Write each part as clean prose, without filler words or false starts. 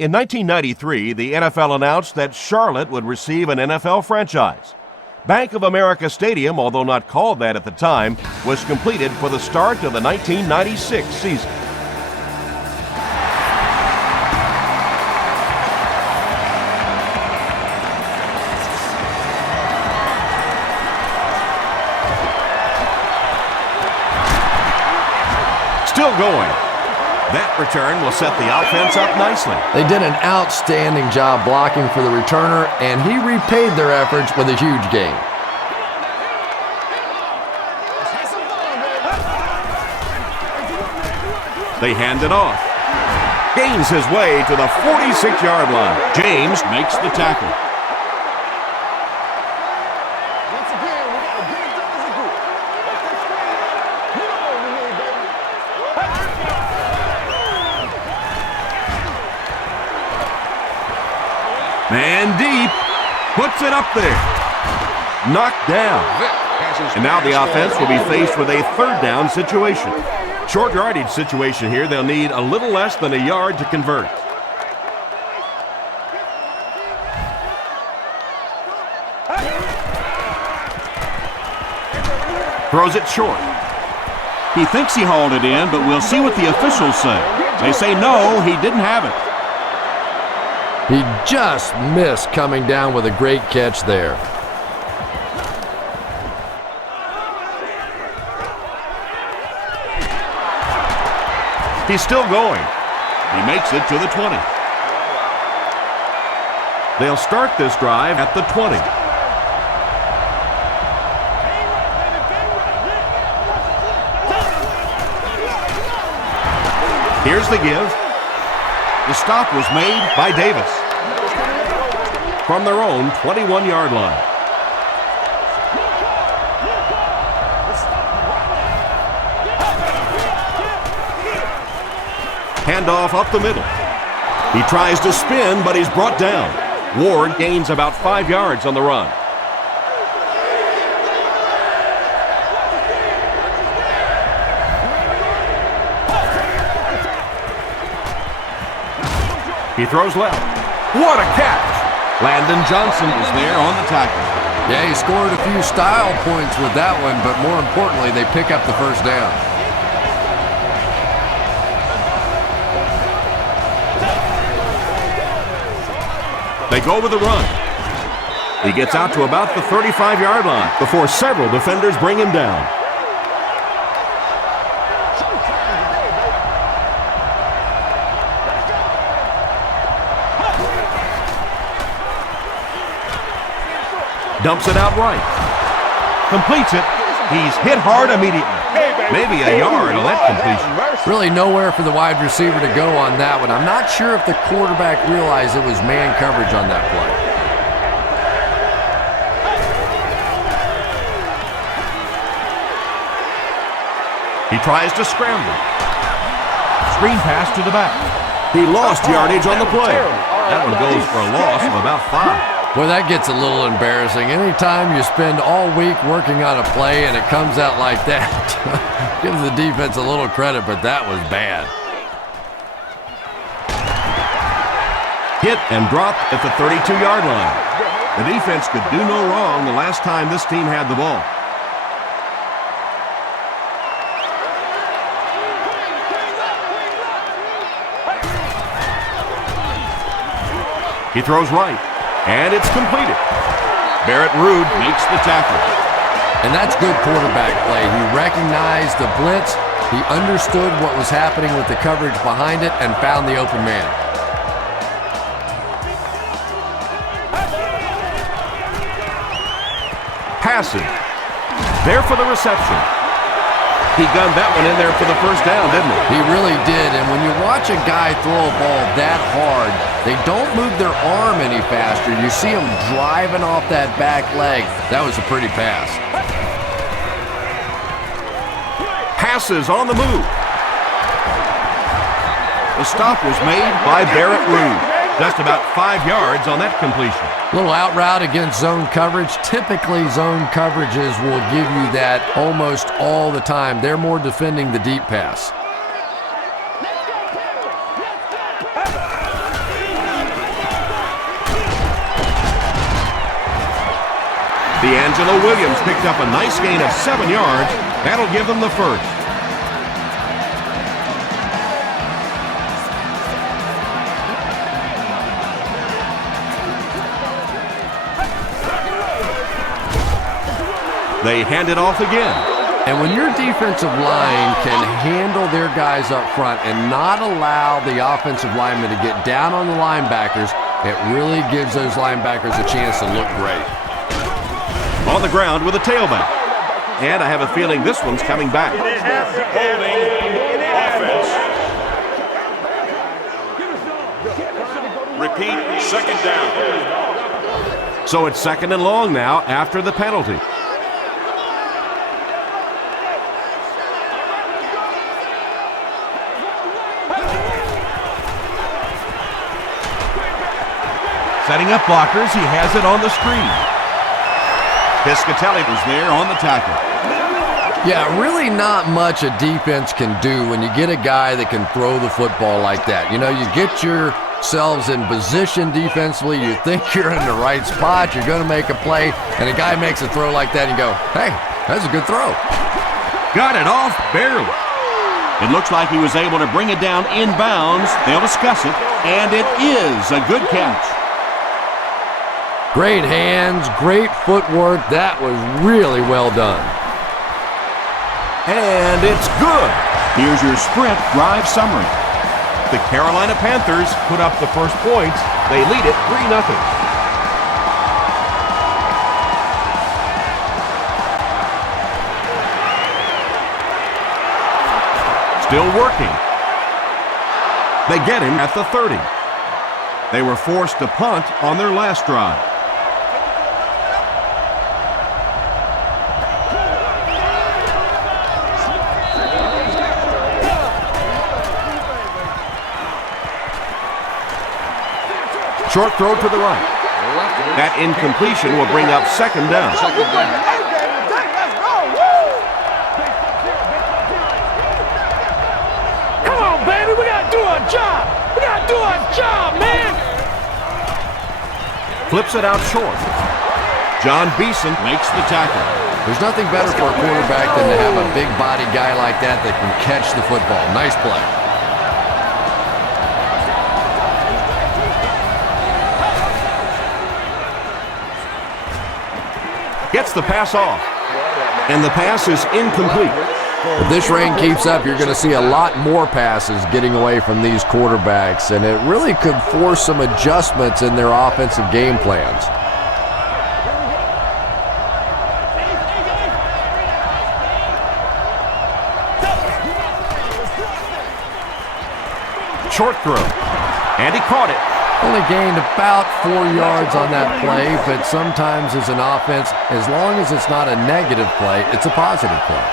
In 1993, the NFL announced that Charlotte would receive an NFL franchise. Bank of America Stadium, although not called that at the time, was completed for the start of the 1996 season. Still going. That return will set the offense up nicely. They did an outstanding job blocking for the returner, and he repaid their efforts with a huge gain. They hand it off. Gains his way to the 46-yard line. James makes the tackle. Man deep, puts it up there. Knocked down. And now the offense will be faced with a third down situation. Short yardage situation here. They'll need a little less than a yard to convert. Throws it short. He thinks he hauled it in, but we'll see what the officials say. They say no, he didn't have it. He just missed coming down with a great catch there. He's still going. He makes it to the 20. They'll start this drive at the 20. Here's the give. The stop was made by Davis from their own 21-yard line. Handoff up the middle. He tries to spin, but he's brought down. Ward gains about 5 yards on the run. He throws left. What a catch! Landon Johnson is there on the tackle. Yeah, he scored a few style points with that one, but more importantly, they pick up the first down. They go with the run. He gets out to about the 35-yard line before several defenders bring him down. Dumps it out right. Completes it. He's hit hard immediately. Maybe a yard on that completion. Really nowhere for the wide receiver to go on that one. I'm not sure if the quarterback realized it was man coverage on that play. He tries to scramble. Screen pass to the back. He lost yardage on the play. That one goes for a loss of about 5. Boy, that gets a little embarrassing. Anytime you spend all week working on a play and it comes out like that, give the defense a little credit, but that was bad. Hit and dropped at the 32-yard line. The defense could do no wrong the last time this team had the ball. He throws right. And it's completed. Barrett Ruud makes the tackle. And that's good quarterback play. He recognized the blitz, he understood what was happening with the coverage behind it, and found the open man. Passing. There for the reception. He gunned that one in there for the first down, didn't he? He really did, and when you watch a guy throw a ball that hard, they don't move their arm any faster. You see him driving off that back leg. That was a pretty pass. Passes on the move. The stop was made by Barrett Ruud. Just about 5 yards on that completion. Little out route against zone coverage. Typically, zone coverages will give you that almost all the time. They're more defending the deep pass. D'Angelo Williams picked up a nice gain of 7 yards. That'll give them the first. They hand it off again. And when your defensive line can handle their guys up front and not allow the offensive linemen to get down on the linebackers, it really gives those linebackers a chance to look great. On the ground with a tailback. And I have a feeling this one's coming back. Holding offense. Repeat, second down. So it's 2nd and long now after the penalty. Setting up blockers, he has it on the screen. Piscatelli was there on the tackle. Yeah, really not much a defense can do when you get a guy that can throw the football like that. You know, you get yourselves in position defensively, you think you're in the right spot, you're going to make a play, and a guy makes a throw like that, and you go, hey, that's a good throw. Got it off barely. It looks like he was able to bring it down inbounds. They'll discuss it, and it is a good catch. Great hands, great footwork. That was really well done. And it's good. Here's your sprint drive summary. The Carolina Panthers put up the first points. They lead it 3-0. Still working. They get him at the 30. They were forced to punt on their last drive. Short throw to the right. That incompletion will bring up 2nd down. Come on, baby, we gotta do our job. We gotta do our job, man. Flips it out short. John Beeson makes the tackle. There's nothing better for a quarterback than to have a big body guy like that that can catch the football. Nice play. Gets the pass off. And the pass is incomplete. If this rain keeps up, you're going to see a lot more passes getting away from these quarterbacks, and it really could force some adjustments in their offensive game plans. Short throw. And he caught it. Only gained about 4 yards on that play, but sometimes as an offense, as long as it's not a negative play, it's a positive play.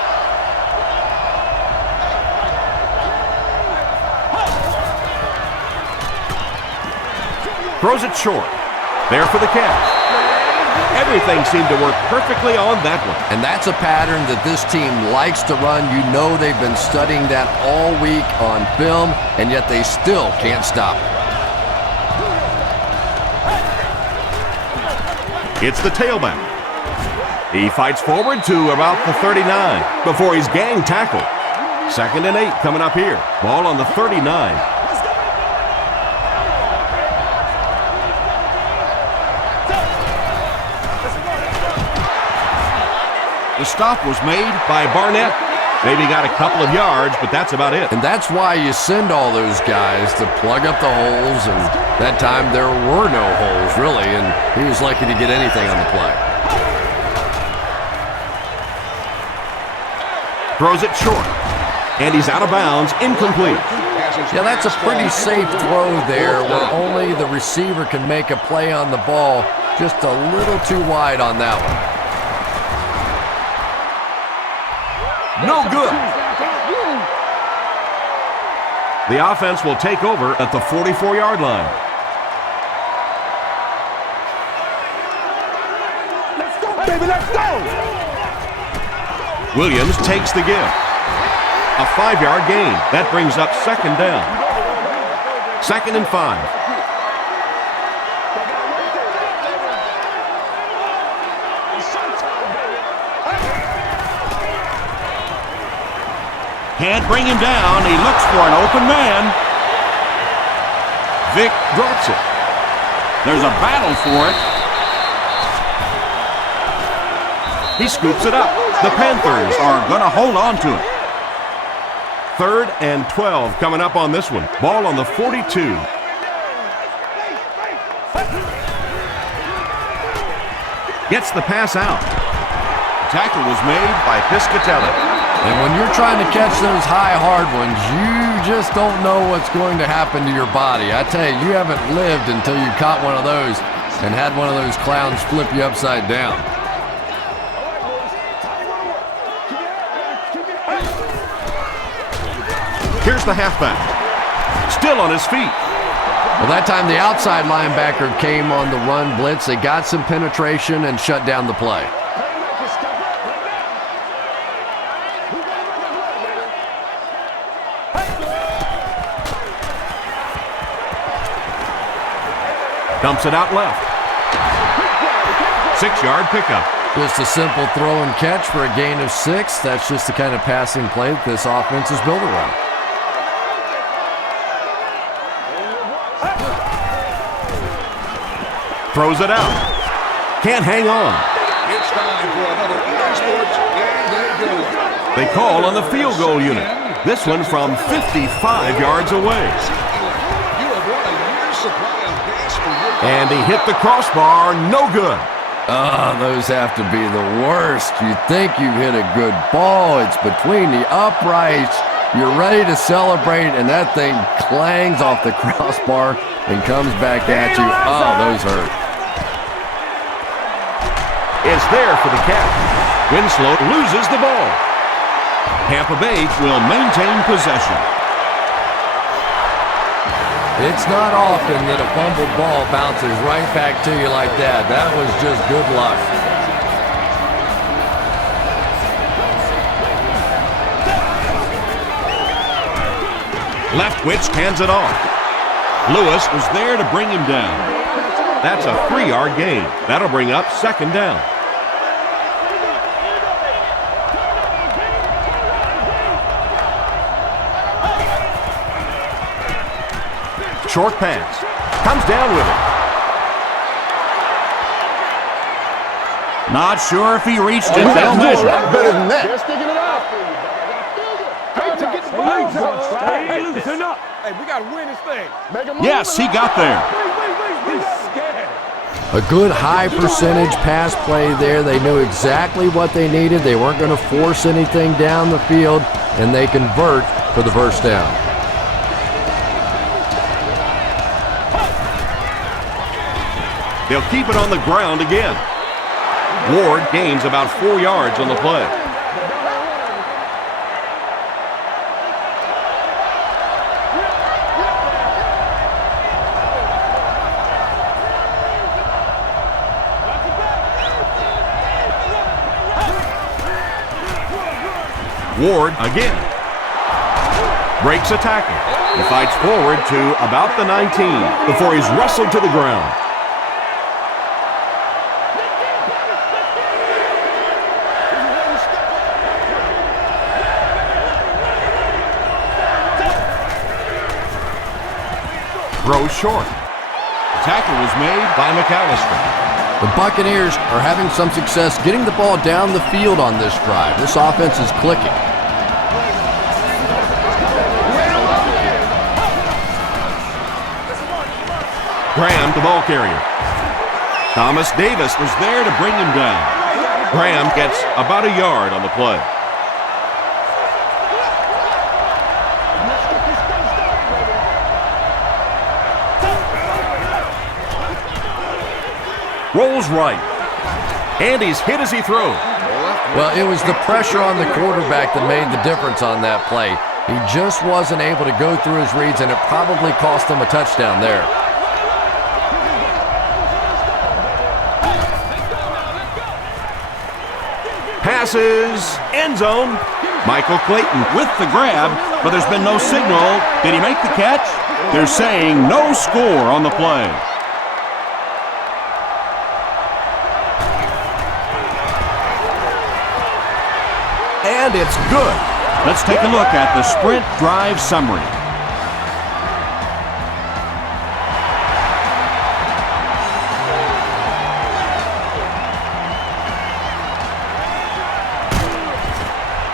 Throws it short. There for the catch. Everything seemed to work perfectly on that one. And that's a pattern that this team likes to run. You know they've been studying that all week on film, and yet they still can't stop it. It's the tailback. He fights forward to about the 39 before he's gang tackled. 2nd and 8 coming up here. Ball on the 39. The stop was made by Barnett. Maybe got a couple of yards, but that's about it. And that's why you send all those guys to plug up the holes, and that time there were no holes, really, and he was lucky to get anything on the play. Throws it short, and he's out of bounds, incomplete. Yeah, that's a pretty safe throw there where only the receiver can make a play on the ball. Just a little too wide on that one. No good. The offense will take over at the 44-yard line. Let's go, baby, let's go. Williams takes the give. A 5-yard gain. That brings up 2nd down. 2nd and 5. Can't bring him down. He looks for an open man. Vic drops it. There's a battle for it. He scoops it up. The Panthers Are going to hold on to it. 3rd and 12 coming up on this one. Ball on the 42. Gets the pass out. Tackle was made by Piscatelli. And when you're trying to catch those high, hard ones, you just don't know what's going to happen to your body. I tell you, you haven't lived until you caught one of those and had one of those clowns flip you upside down. Here's the halfback. Still on his feet. Well, that time the outside linebacker came on the run blitz. They got some penetration and shut down the play. Dumps it out left. 6-yard pickup. Just a simple throw and catch for a gain of 6. That's just the kind of passing play that this offense is built around. Throws it out. Can't hang on. It's time for another EA Sports, and they go. They call on the field goal unit. This one from 55 yards away. You have won a year's supply of gas for your And he hit the crossbar. No good. Those have to be the worst. You think you hit a good ball. It's between the uprights. You're ready to celebrate, and that thing clangs off the crossbar and comes back at you. Oh, those hurt. Is there for the cap. Winslow loses the ball. Tampa Bay will maintain possession. It's not often that a fumbled ball bounces right back to you like that. That was just good luck. Leftwich hands it off. Lewis was there to bring him down. That's a 3-yard gain. That'll bring up 2nd down. Short pass. Comes down with it. Not sure if he reached it. They'll measure. Better than that. They're sticking it up. Hey, to get the legs up. Hey, loosen up. Hey, we got to win this thing. Make a move. Yes, he got there. He's scared. A good high percentage pass play there. They knew exactly what they needed. They weren't going to force anything down the field, and they convert for the first down. They'll keep it on the ground again. Ward gains about 4 yards on the play. Ward again. Breaks a tackle. He fights forward to about the 19 before he's wrestled to the ground. Throws short. The tackle was made by McAllister. The Buccaneers are having some success getting the ball down the field on this drive. This offense is clicking. Graham, the ball carrier. Thomas Davis was there to bring him down. Graham gets about a yard on the play. Rolls right. And he's hit as he throws. Well, it was the pressure on the quarterback that made the difference on that play. He just wasn't able to go through his reads, and it probably cost them a touchdown there. Passes, end zone. Michael Clayton With the grab, but there's been no signal. Did he make the catch? They're saying no score on the play. and it's good. Let's take a look at the sprint drive summary.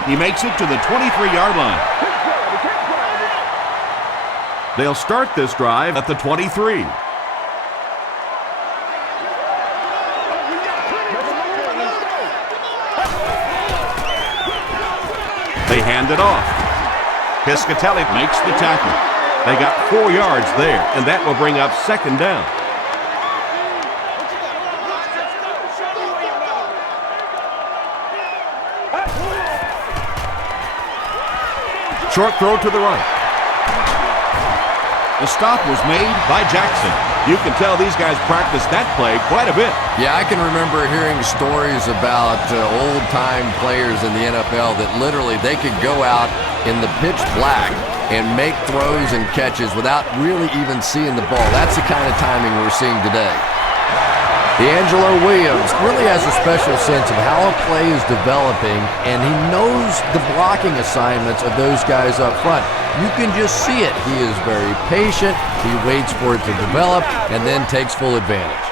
He makes it to the 23-yard line. They'll start this drive at the 23. They hand it off. Piscatelli Makes the tackle. They got 4 yards there, and that will bring up second down. Short throw to the right. The stop was made by Jackson. You can tell these guys practiced that play quite a bit. Yeah, I can remember hearing stories about old-time players in the NFL that literally they could go out in the pitch black and make throws and catches without really even seeing the ball. That's the kind of timing we're seeing today. D'Angelo Williams really has a special sense of how a play is developing, and he knows the blocking assignments of those guys up front. You can just see it. He is very patient. He waits for it to develop and then takes full advantage.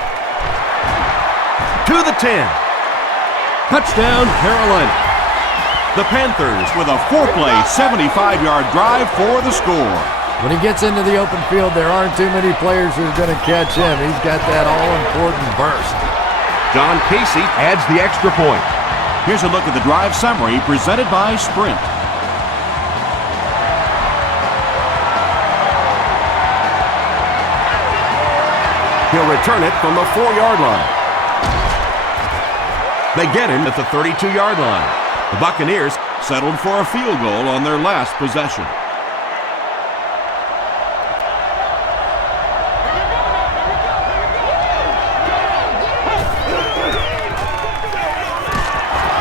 To the 10. Touchdown, Carolina. The Panthers with a 4-play, 75-yard drive for the score. When he gets into the open field, there aren't too many players who are going to catch him. He's got that all-important burst. John Casey adds the extra point. Here's a look at the drive summary presented by Sprint. He'll return it from the 4-yard line. They get him at the 32-yard line. The Buccaneers Settled for a field goal on their last possession.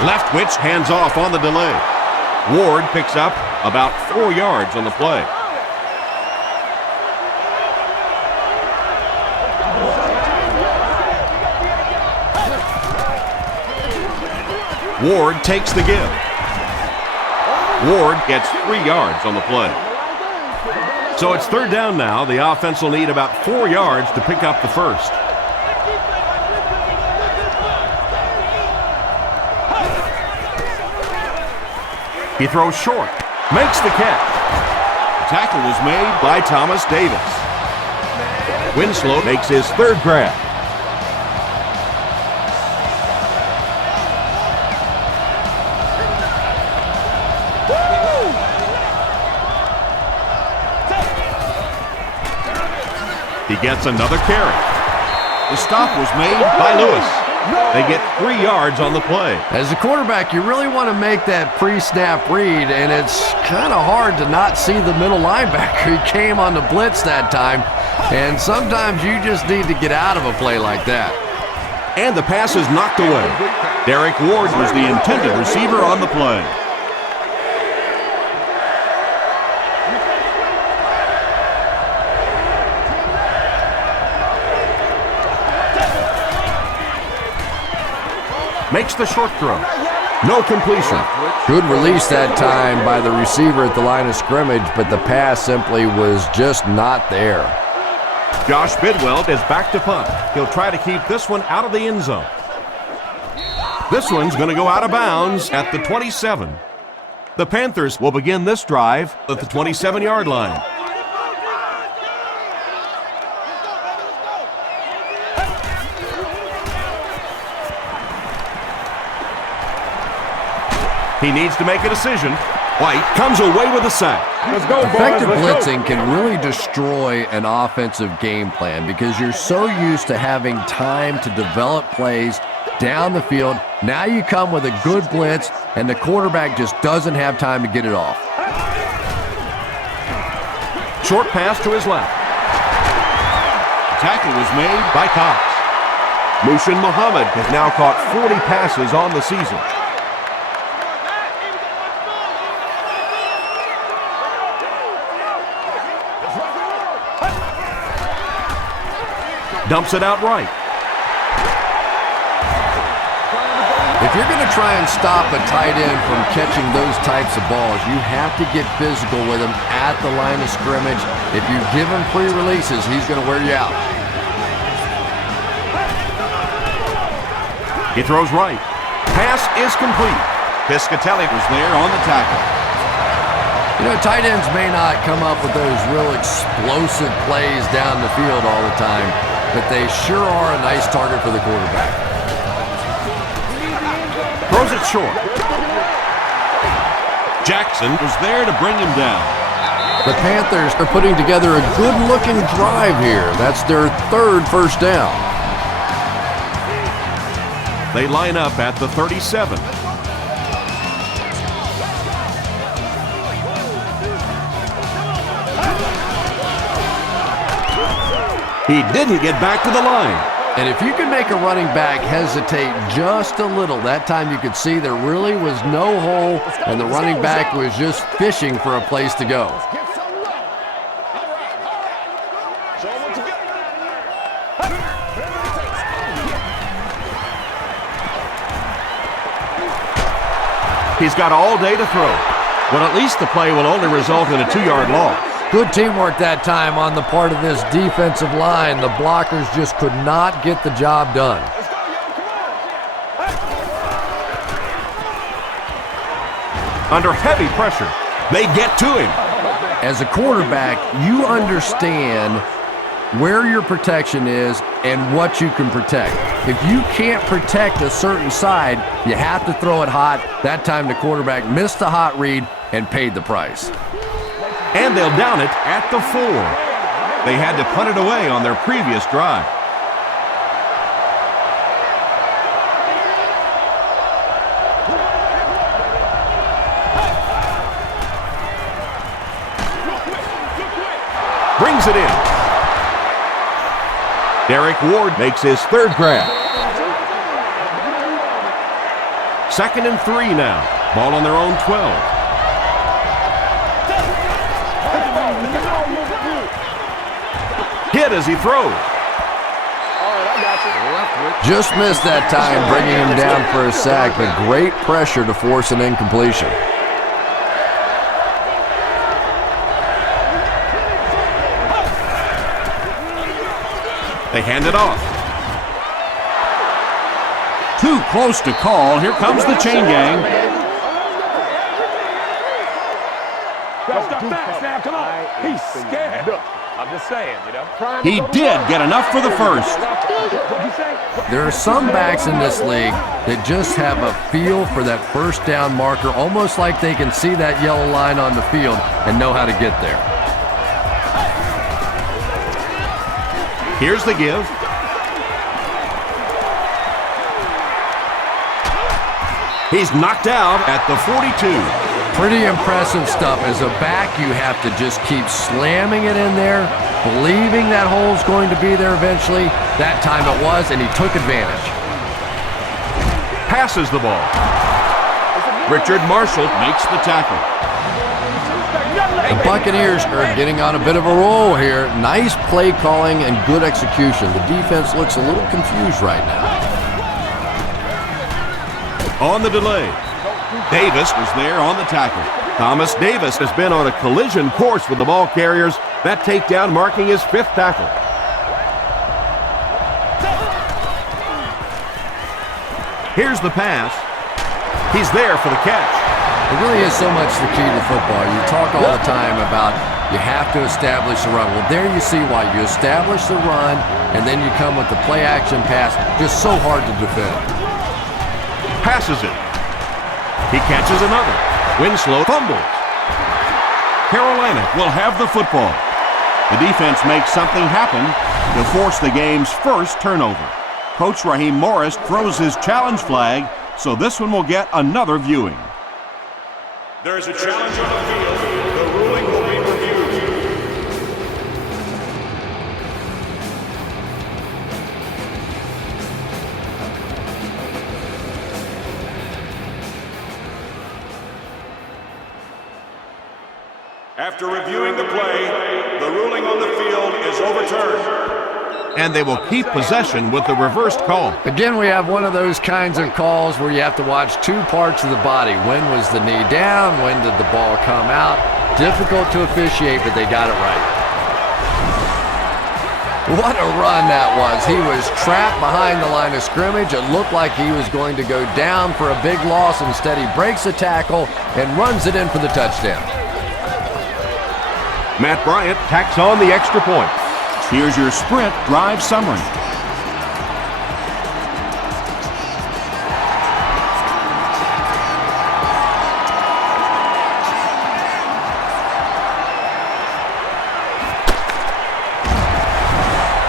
Leftwich hands off on the delay. Ward picks up about 4 yards on the play. Ward takes the give. Ward gets 3 yards on the play. So it's third down now. The offense will need about 4 yards to pick up the first. He throws short, makes the catch. The tackle was made By Thomas Davis. Winslow makes his third grab. He gets another carry. The stop was made By Lewis. They get 3 yards on the play. As a quarterback, you really want to make that pre-snap read, and it's kind of hard to not see the middle linebacker. He came on the blitz that time, and sometimes you just need to get out of a play like that. And the pass is knocked away. Derek Ward was the intended receiver on the play. Makes the short throw. No completion. Good release that time by the receiver at the line of scrimmage, but the pass simply was just not there. Josh Bidwell is back to punt. He'll try to keep this one out of the end zone. This one's going to go out of bounds at the 27. The Panthers will begin this drive at the 27-yard line. He needs to make a decision. White comes away with a sack. Let's go, boys. Effective Let's go. blitzing can really destroy an offensive game plan because you're so used to having time to develop plays down the field. Now you come with a good blitz, and the quarterback just doesn't have time to get it off. Short pass to his left. Tackle was made By Cox. Mushin Muhammad has now caught 40 passes on the season. Dumps it out right. If you're going to try and stop a tight end from catching those types of balls, you have to get physical with him at the line of scrimmage. If you give him free releases, he's going to wear you out. He throws right. Pass is complete. Piscatelli was there on the tackle. You know, tight ends may not come up with those real explosive plays down the field all the time, but they sure are a nice target for the quarterback. Throws it short. Jackson was there to bring him down. The Panthers are putting together a good-looking drive here. That's their third first down. They line up at the 37. He didn't get back to the line. And if you can make a running back hesitate just a little, that time you could see there really was no hole, and the running back was just fishing for a place to go. He's got all day to throw. But at least the play will only result in a 2-yard loss. Good teamwork that time on the part of this defensive line. The blockers just could not get the job done. Under heavy pressure, they get to him. As a quarterback, you understand where your protection is and what you can protect. If you can't protect a certain side, you have to throw it hot. That time the quarterback missed the hot read and paid the price. And they'll down it at the 4. They had to punt it away on their previous drive. Brings it in. Derek Ward makes his third grab. 2nd and 3 now. Ball on their own 12. Hit as he throws. Just missed that time, bringing him down for a sack, but great pressure to force an incompletion. They hand it off. Too close to call. Here comes the chain gang. Now, come on. He's scared. I'm just saying, you know. He did get enough for the first. There are some backs in this league that just have a feel for that first down marker, almost like they can see that yellow line on the field and know how to get there. Here's the give. He's knocked out at the 42. Pretty impressive stuff. As a back, you have to just keep slamming it in there, believing that hole's going to be there eventually. That time it was, and he took advantage. Passes the ball. Richard Marshall Makes the tackle. The Buccaneers are getting on a bit of a roll here. Nice play calling and good execution. The defense looks a little confused right now. on the delay. Davis was there on the tackle. Thomas Davis has been on a collision course with the ball carriers. That takedown marking his 5th tackle. Here's the pass. He's there for the catch. It really is so much the key to football. You talk all the time about you have to establish the run. Well, there you see why. You establish the run, and then you come with the play-action pass. Just so hard to defend. Passes it. He catches another. Winslow fumbles. Carolina will have the football. The defense makes something happen to force the game's first turnover. Coach Raheem Morris throws his challenge flag, so this one will get another viewing. There is a challenge on the field. The ruling will be reviewed. After reviewing the play, the ruling on the field is overturned. And they will keep possession with the reversed call. Again, we have one of those kinds of calls where you have to watch two parts of the body. When was the knee down? When did the ball come out? Difficult to officiate, but they got it right. What a run that was. He was trapped behind the line of scrimmage. It looked like he was going to go down for a big loss. Instead, he breaks a tackle and runs it in for the touchdown. Matt Bryant tacks on the extra point. Here's your sprint drive summary.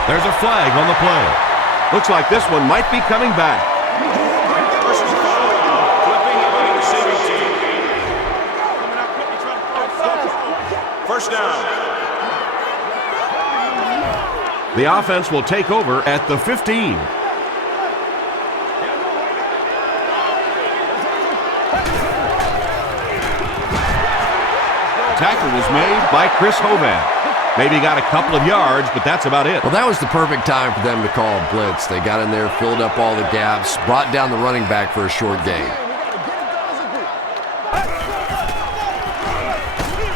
There's a flag on the play. Looks like this one might be coming back. First down. The offense will take over at the 15. Tackle was made by Chris Hovan. Maybe got a couple of yards, but that's about it. Well, that was the perfect time for them to call a blitz. They got in there, filled up all the gaps, brought down the running back for a short gain.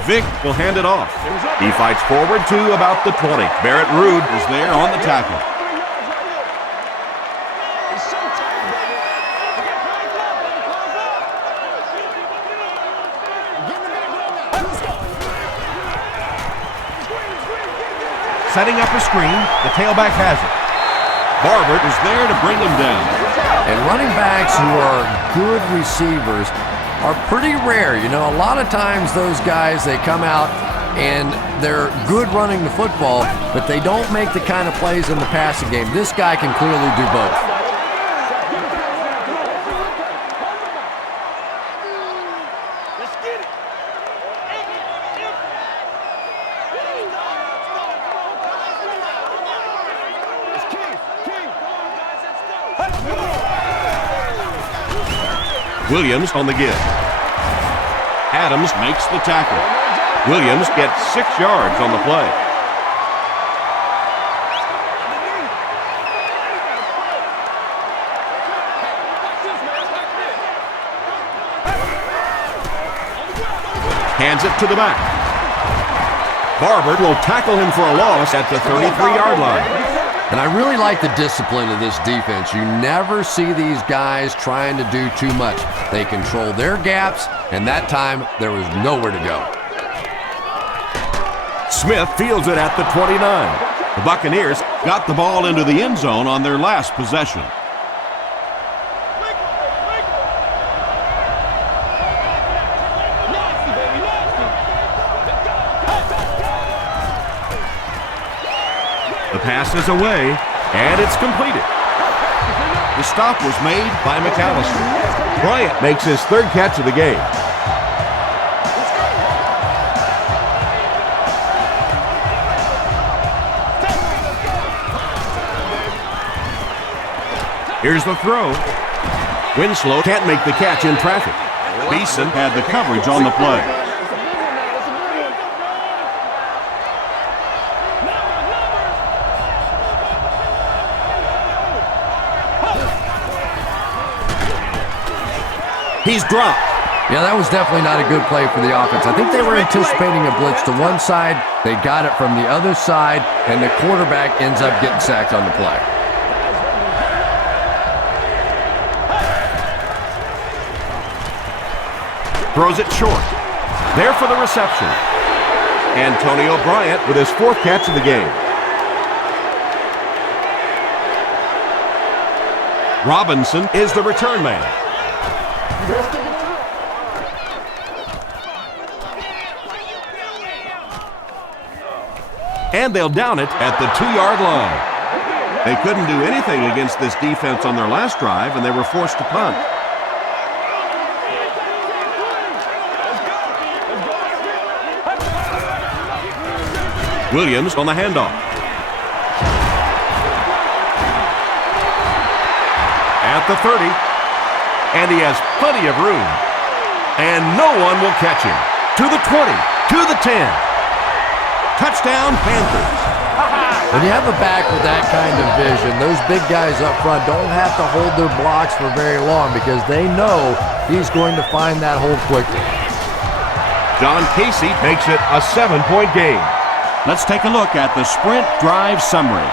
Vick will hand it off. He fights forward to about the 20. Barrett Ruud is there on the tackle. Setting up a screen, the tailback has it. Barber is there to bring him down. And running backs who are good receivers are pretty rare. You know, a lot of times those guys, they come out and they're good running the football, but they don't make the kind of plays in the passing game. This guy can clearly do both. Williams on the give. Adams Makes the tackle. Williams gets 6 yards on the play. Hands it to the back. Barber will tackle him for a loss at the 33-yard line. And I really like the discipline of this defense. You never see these guys trying to do too much. They control their gaps, and that time there was nowhere to go. Smith fields it at the 29. The Buccaneers got the ball into the end zone on their last possession. The pass is away, and it's completed. The stop was made By McAllister. Bryant makes his 3rd catch of the game. Here's the throw. Winslow can't make the catch in traffic. Beeson had the coverage on the play. He's dropped. Yeah, that was definitely not a good play for the offense. I think they were anticipating a blitz to one side. They got it from the other side, and the quarterback ends up getting sacked on the play. Throws it short. There for the reception. Antonio Bryant with his 4th catch of the game. Robinson is the return man. And they'll down it at the 2-yard line. They couldn't do anything against this defense on their last drive, and they were forced to punt. Williams on the handoff. At the 30. And he has plenty of room. And no one will catch him. To the 20. To the 10. Touchdown, Panthers. When you have a back with that kind of vision, those big guys up front don't have to hold their blocks for very long because they know he's going to find that hole quickly. John Casey makes it a 7-point game. Let's take a look at the sprint drive summary.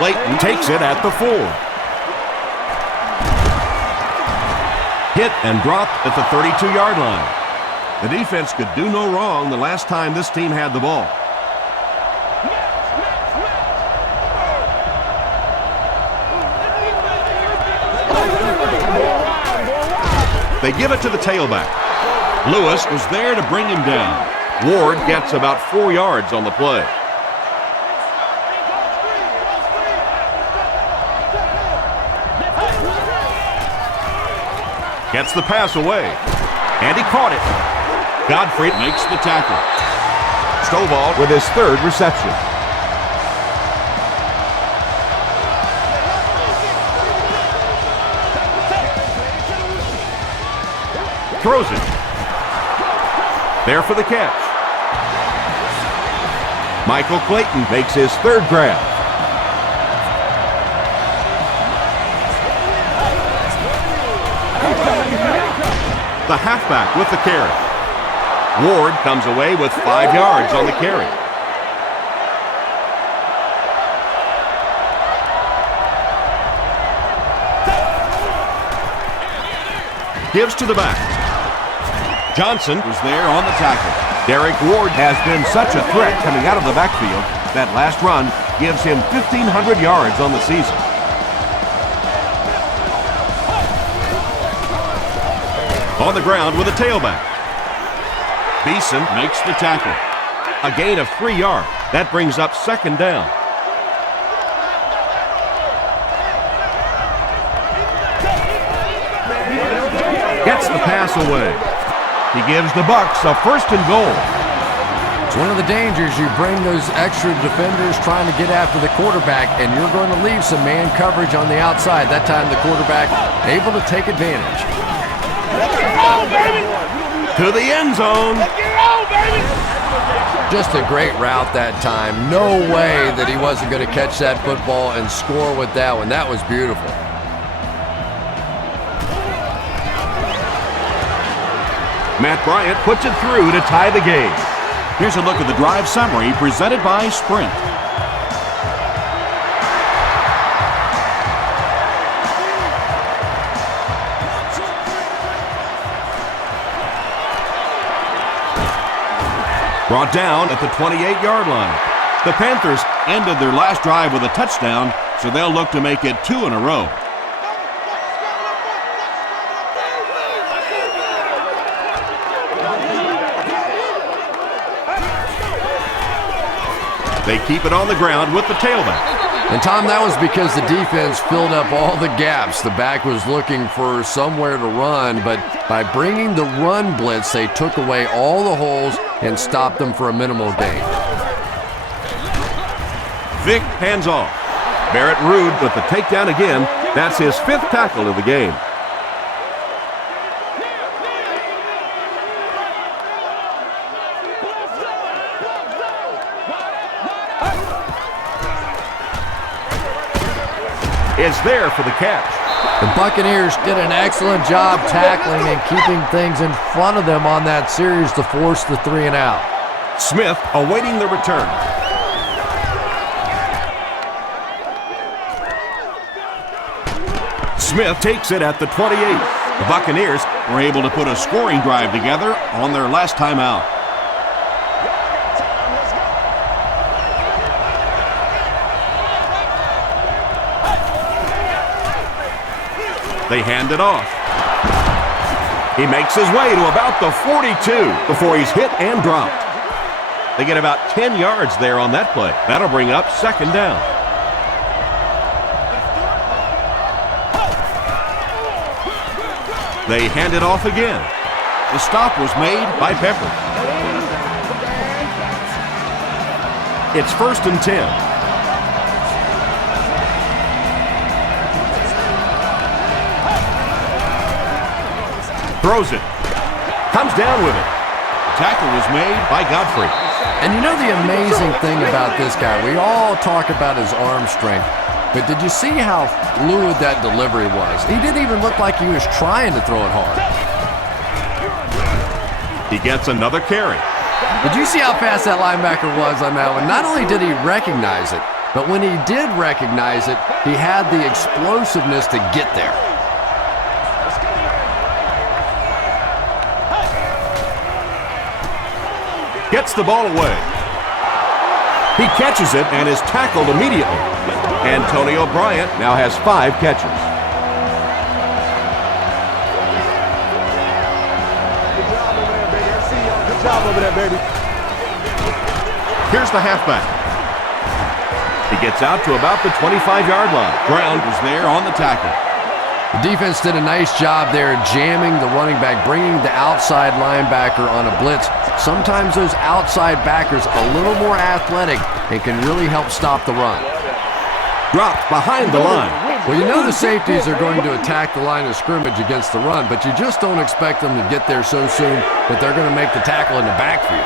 Clayton takes it at the 4. Hit and dropped at the 32-yard line. The defense could do no wrong the last time this team had the ball. They give it to the tailback. Lewis was there to bring him down. Ward gets about 4 yards on the play. Gets the pass away. And he caught it. Godfrey makes the tackle. Stovall with his 3rd reception. Throws it. There for the catch. Michael Clayton makes his 3rd grab. The halfback with the carry. Ward comes away with 5 yards on the carry. Gives to the back. Johnson Was there on the tackle. Derek Ward has been such a threat coming out of the backfield. That last run gives him 1,500 yards on the season. On the ground with a tailback. Beeson Makes the tackle. a gain of 3 yards. That brings up 2nd down. Gets the pass away. He gives the Bucs a 1st and goal. It's one of the dangers. You bring those extra defenders trying to get after the quarterback, and you're going to leave some man coverage on the outside. That time the quarterback able to take advantage. To the end zone. Just a great route that time. No way that he wasn't going to catch that football and score with that one. That was beautiful. Matt Bryant puts it through to tie the game. Here's a look at the drive summary presented by Sprint. Brought down at the 28-yard line. The Panthers ended their last drive with a touchdown, so they'll look to make it 2 in a row. They keep it on the ground with the tailback. And Tom, that was because the defense filled up all the gaps. The back was looking for somewhere to run, but by bringing the run blitz, they took away all the holes and stopped them for a minimal gain. Vick hands off. Barrett Ruud with the takedown again. That's his 5th tackle of the game. Is there for the catch. The Buccaneers did an excellent job tackling and keeping things in front of them on that series to force the 3 and out. Smith awaiting the return. Smith takes it at the 28. The Buccaneers Were able to put a scoring drive together on their last time out. They hand it off. He makes his way to about the 42 before he's hit and dropped. They get about 10 yards there on that play. That'll bring up 2nd down. They hand it off again. The stop was made By Pepper. It's 1st and 10. Throws it. Comes down with it. tackle was made by Godfrey. And you know the amazing thing about this guy, we all talk about his arm strength, but did you see how fluid that delivery was? He didn't even look like he was trying to throw it hard. He gets another carry. Did you see how fast that linebacker was on that one? Not only did he recognize it, but when he did recognize it, he had the explosiveness to get there. Gets the ball away. He catches it and is tackled immediately. Antonio Bryant now has 5 catches. Good job over there, baby. Here's the halfback. He gets out to about the 25-yard line. Brown was there on the tackle. The defense did a nice job there jamming the running back, bringing the outside linebacker on a blitz. Sometimes those outside backers a little more athletic and can really help stop the run. Dropped behind the line. Well, you know the safeties are going to attack the line of scrimmage against the run, but you just don't expect them to get there so soon that they're going to make the tackle in the backfield.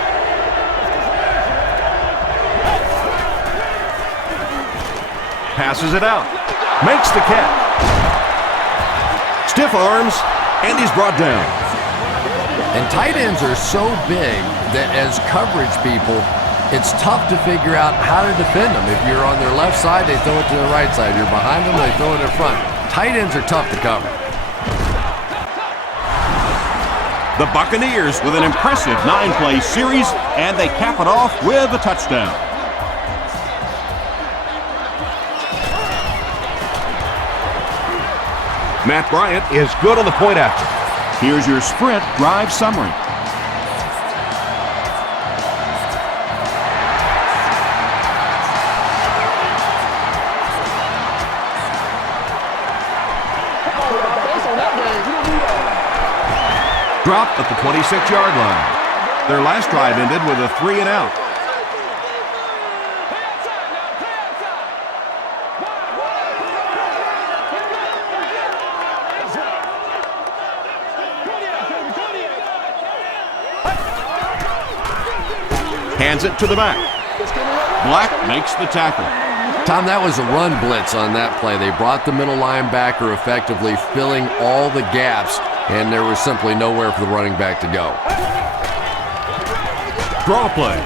Passes it out. Makes the catch. Stiff arms, and he's brought down. And tight ends are so big that as coverage people, it's tough to figure out how to defend them. If you're on their left side, they throw it to the right side. You're behind them, they throw it in front. Tight ends are tough to cover. The Buccaneers with an impressive 9-play series, and they cap it off with a touchdown. Matt Bryant is good on the point after. Here's your sprint drive summary. Dropped at the 26-yard line. Their last drive ended with a 3-and-out. Hands it to the back. Black makes the tackle. Tom, that was a run blitz on that play. They brought the middle linebacker effectively, filling all the gaps, and there was simply nowhere for the running back to go. Draw play.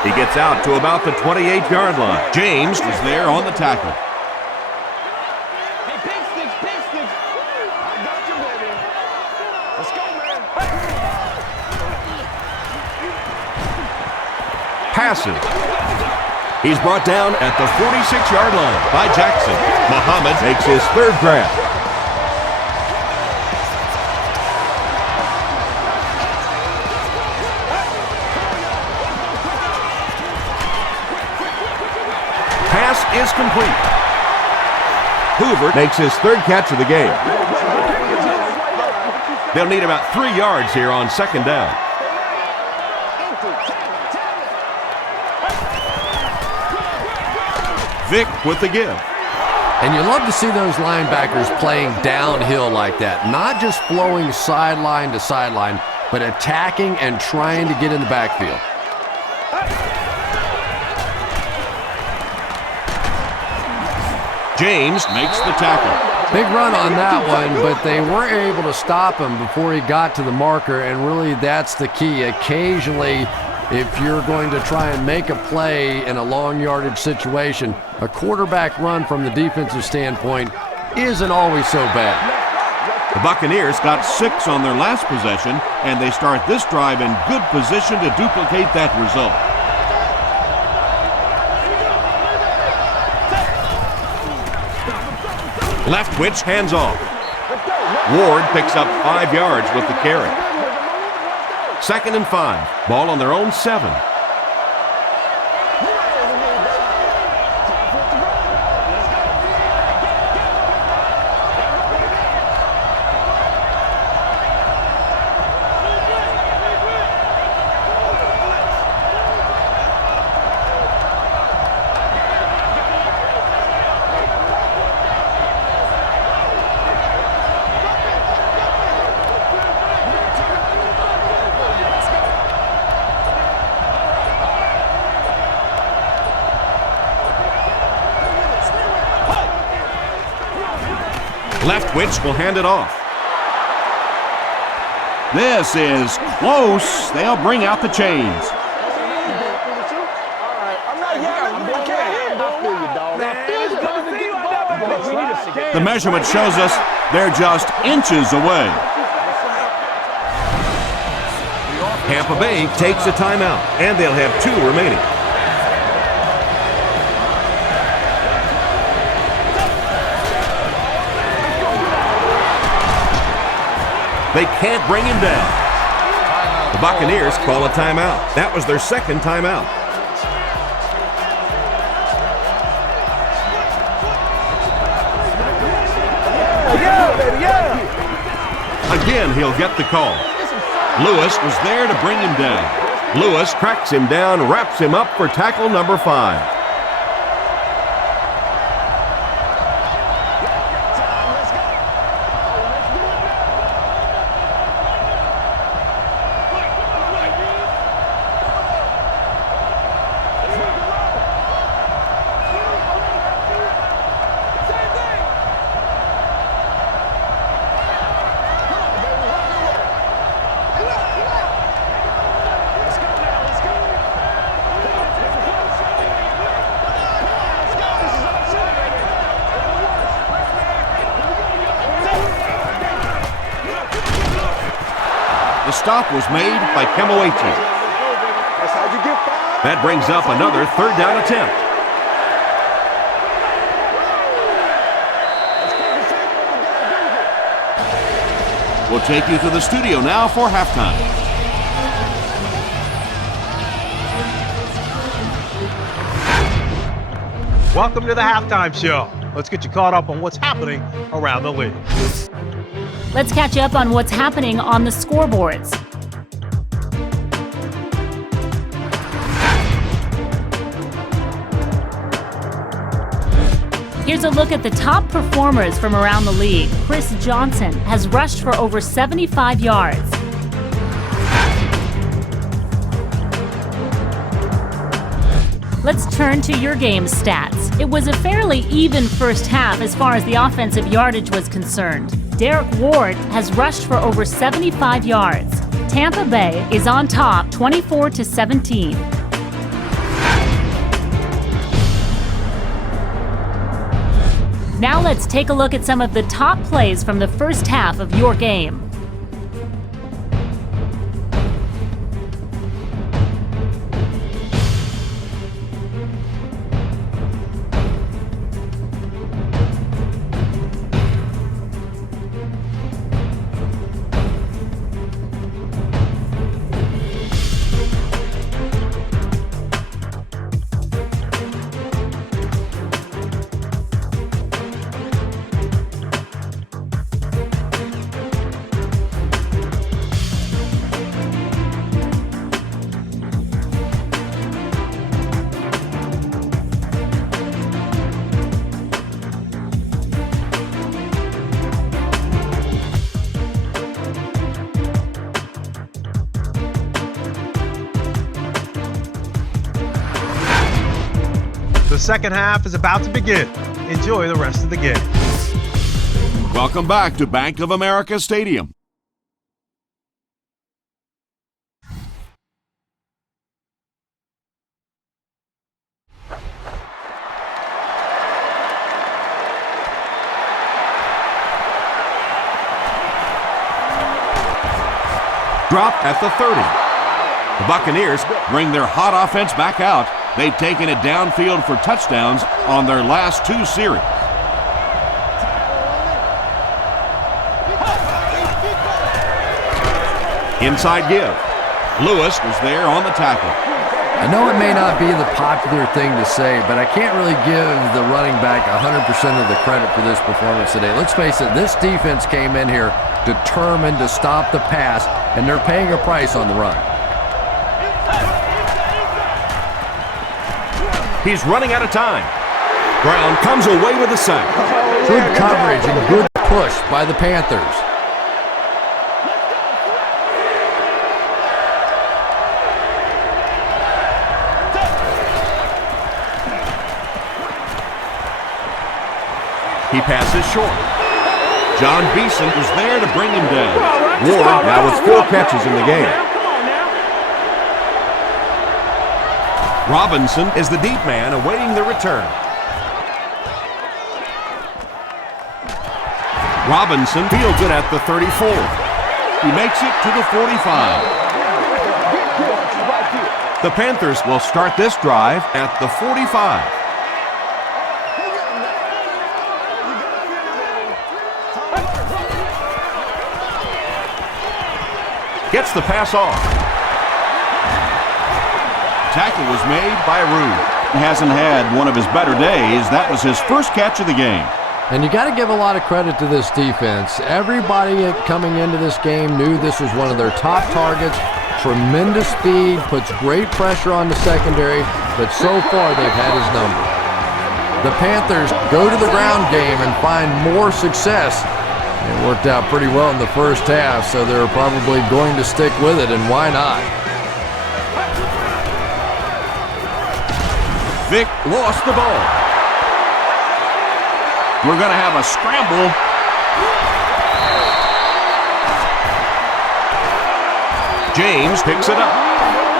He gets out to about the 28-yard line. James was there on the tackle. Hey, pick sticks, pick sticks. I got you, baby. Let's go, man. passes. He's brought down at the 46-yard line by Jackson. Muhammad makes his third grab. Pass is complete. Hoover makes his third catch of the game. They'll need about 3 yards here on second down. Vic with the give. And you love to see those linebackers playing downhill like that, not just flowing sideline to sideline, but attacking and trying to get in the backfield. James makes the tackle. Big run on that one, but they weren't able to stop him before he got to the marker, and really that's the key. Occasionally, if you're going to try and make a play in a long yardage situation, a quarterback run from the defensive standpoint isn't always so bad. The Buccaneers got 6 on their last possession, and they start this drive in good position to duplicate that result. Leftwich hands off. Ward picks up 5 yards with the carry. 2nd and 5. Ball on their own 7. Leftwich will hand it off. This is close. They'll bring out the chains. The measurement shows us they're just inches away. Tampa Bay takes a timeout, and they'll have 2 remaining. They can't bring him down. The Buccaneers call a timeout. That was their second timeout. Again, he'll get the call. Lewis was there to bring him down. Lewis tracks him down, wraps him up for tackle number 5. The stop was made by Kemoechi. That brings up another 3rd down attempt. We'll take you to the studio now for halftime. Welcome to the halftime show. Let's get you caught up on what's happening around the league. Let's catch up on what's happening on the scoreboards. Here's a look at the top performers from around the league. Chris Johnson has rushed for over 75 yards. Let's turn to your game's stats. It was a fairly even first half as far as the offensive yardage was concerned. Derek Ward has rushed for over 75 yards. Tampa Bay is on top 24-17. Now let's take a look at some of the top plays from the first half of your game. The second half is about to begin. Enjoy the rest of the game. Welcome back to Bank of America Stadium. Drop at the 30. The Buccaneers Bring their hot offense back out. They've taken it downfield for touchdowns on their last 2 series. inside give. Lewis was there on the tackle. I know it may not be the popular thing to say, but I can't really give the running back 100% of the credit for this performance today. Let's face it, this defense came in here determined to stop the pass, and they're paying a price on the run. He's running out of time. Brown comes away with a sack. Good coverage and good push by the Panthers. He passes short. John Beeson was there to bring him down. Ward now with 4 catches in the game. Robinson is the deep man awaiting the return. Robinson fields it at the 34. He makes it to the 45. The Panthers will start this drive at the 45. Gets the pass off. Tackle was made by Rude. He hasn't had one of his better days. That was his first catch of the game. And you got to give a lot of credit to this defense. Everybody coming into this game knew this was one of their top targets. Tremendous speed, puts great pressure on the secondary, but so far they've had his number. The Panthers go to the ground game and find more success. It worked out pretty well in the first half, so they're probably going to stick with it, and why not? Vic lost the ball. We're going to have a scramble. James picks it up.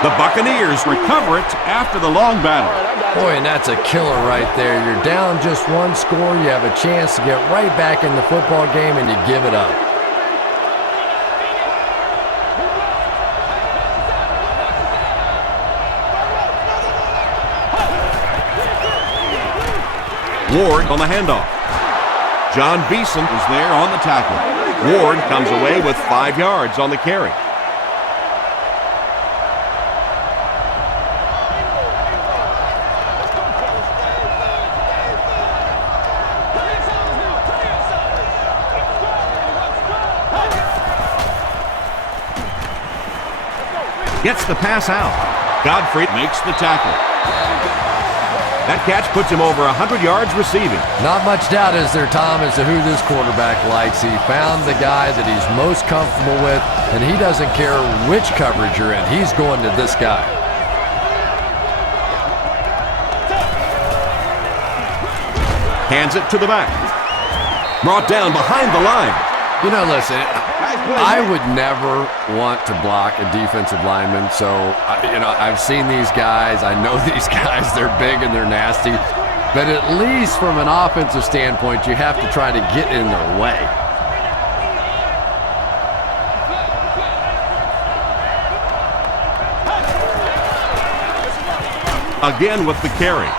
The Buccaneers recover it after the long battle. Boy, and that's a killer right there. You're down just 1 score. You have a chance to get right back in the football game, and you give it up. Ward on the handoff. John Beeson is there on the tackle. Ward comes away with 5 yards on the carry. Gets the pass out. Godfrey Makes the tackle. That catch puts him over 100 yards receiving. Not much doubt, is there, Tom, as to who this quarterback likes. He found the guy that he's most comfortable with, and he doesn't care which coverage you're in. He's going to this guy. Hands it to the back. Brought down behind the line. You know, listen, I would never want to block a defensive lineman, so, I've seen these guys. I know these guys. They're big and they're nasty. But at least from an offensive standpoint, you have to try to get in their way. Again with the carry.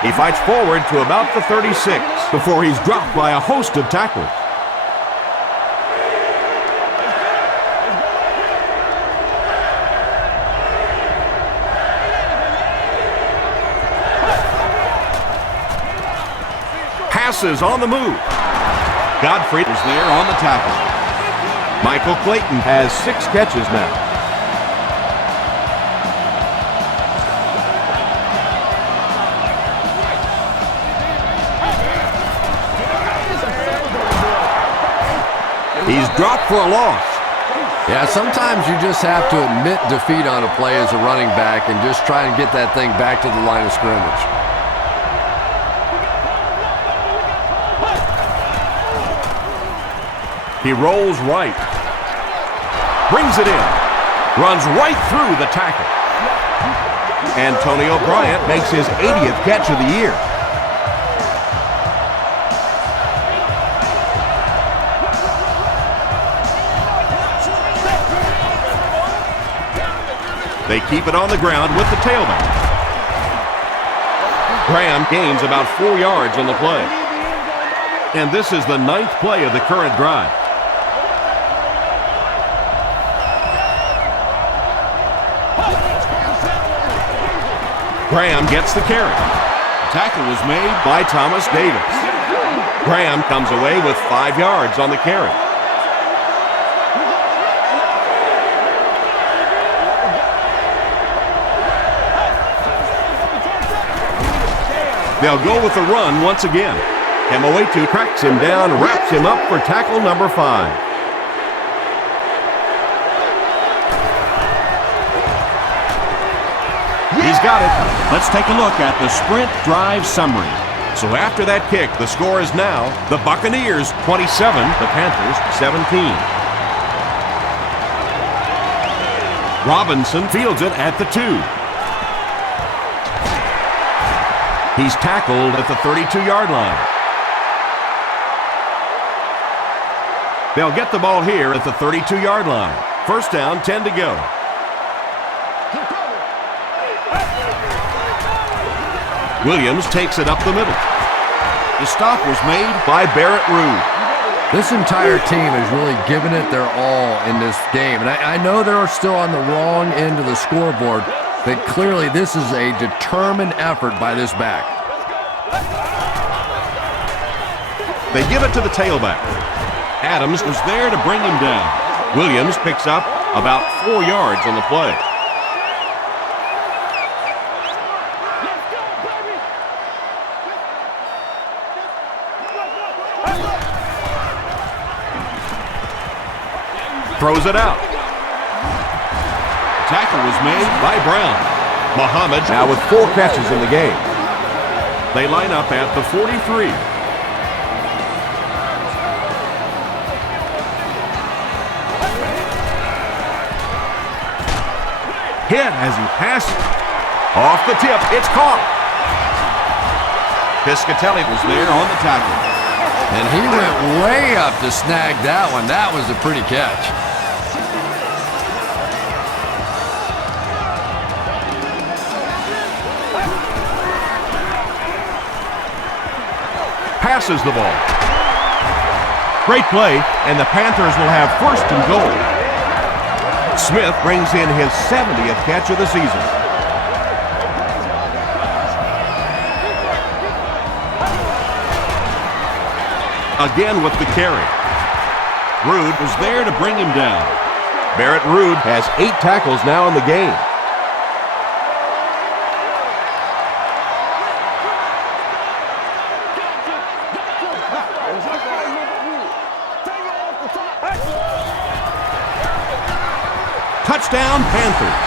He fights forward to about the 36 before he's dropped by a host of tacklers. Passes on the move. Godfrey is there on the tackle. Michael Clayton has 6 catches now. He's dropped for a loss. Yeah, sometimes you just have to admit defeat on a play as a running back and just try and get that thing back to the line of scrimmage. He rolls right. Brings it in. Runs right through the tackle. Antonio Bryant makes his 80th catch of the year. They keep it on the ground with the tailback. Graham gains about 4 yards on the play. And this is the 9th play of the current drive. Graham gets the carry. Tackle was made by Thomas Davis. Graham comes away with 5 yards on the carry. They'll go with the run once again. Kemoetu tracks him down, wraps him up for tackle number 5. He's got it. Let's take a look at the sprint drive summary. So after that kick, the score is now the Buccaneers 27, the Panthers 17. Robinson fields it at the 2. He's tackled at the 32-yard line. They'll get the ball here at the 32-yard line. First down, 10 to go. Williams takes it up the middle. The stop was made by Barrett Ruud. This entire team has really given it their all in this game. And I know they're still on the wrong end of the scoreboard, but clearly this is a determined effort by this back. They give it to the tailback. Adams was there to bring him down. Williams picks up about 4 yards on the play. Throws it out. Tackle was made by Brown. Muhammad now with 4 catches in the game. They line up at the 43. Hit as he passes. Off the tip, it's caught. Piscatelli was there on the tackle. And he went way up to snag that one. That was a pretty catch. Passes the ball. Great play, and the Panthers will have first and goal. Smith brings in his 70th catch of the season. Again with the carry. Ruud was there to bring him down. Barrett Ruud has 8 tackles now in the game. Touchdown, Panthers.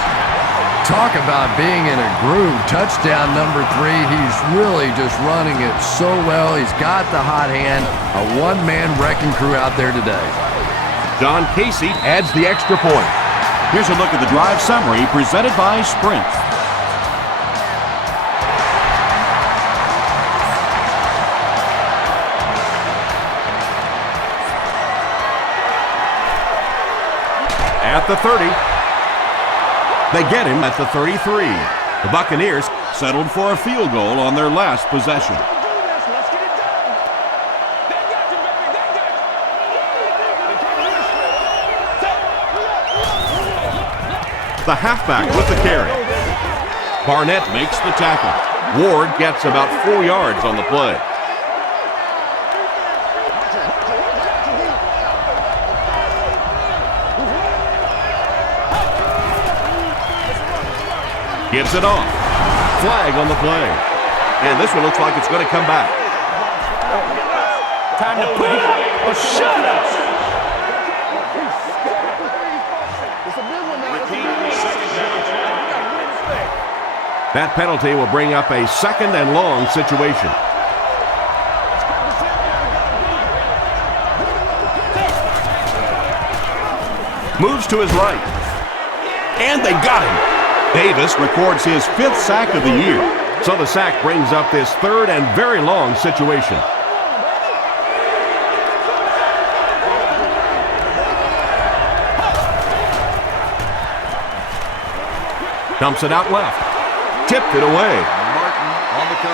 Talk about being in a groove. Touchdown number 3. He's really just running it so well. He's got the hot hand. A one-man wrecking crew out there today. John Casey adds the extra point. Here's a look at the drive summary presented by Sprint. At the 30. They get him at the 33. The Buccaneers Settled for a field goal on their last possession. The halfback with the carry. Barnett makes the tackle. Ward gets about 4 yards on the play. Gives it off. Flag on the play. And this one looks like it's going to come back. Time to put it or shut up. That penalty will bring up a second and long situation. Moves to his right. And they got him. Davis records his 5th sack of the year. So the sack brings up this third and very long situation. Dumps it out left. Tipped it away.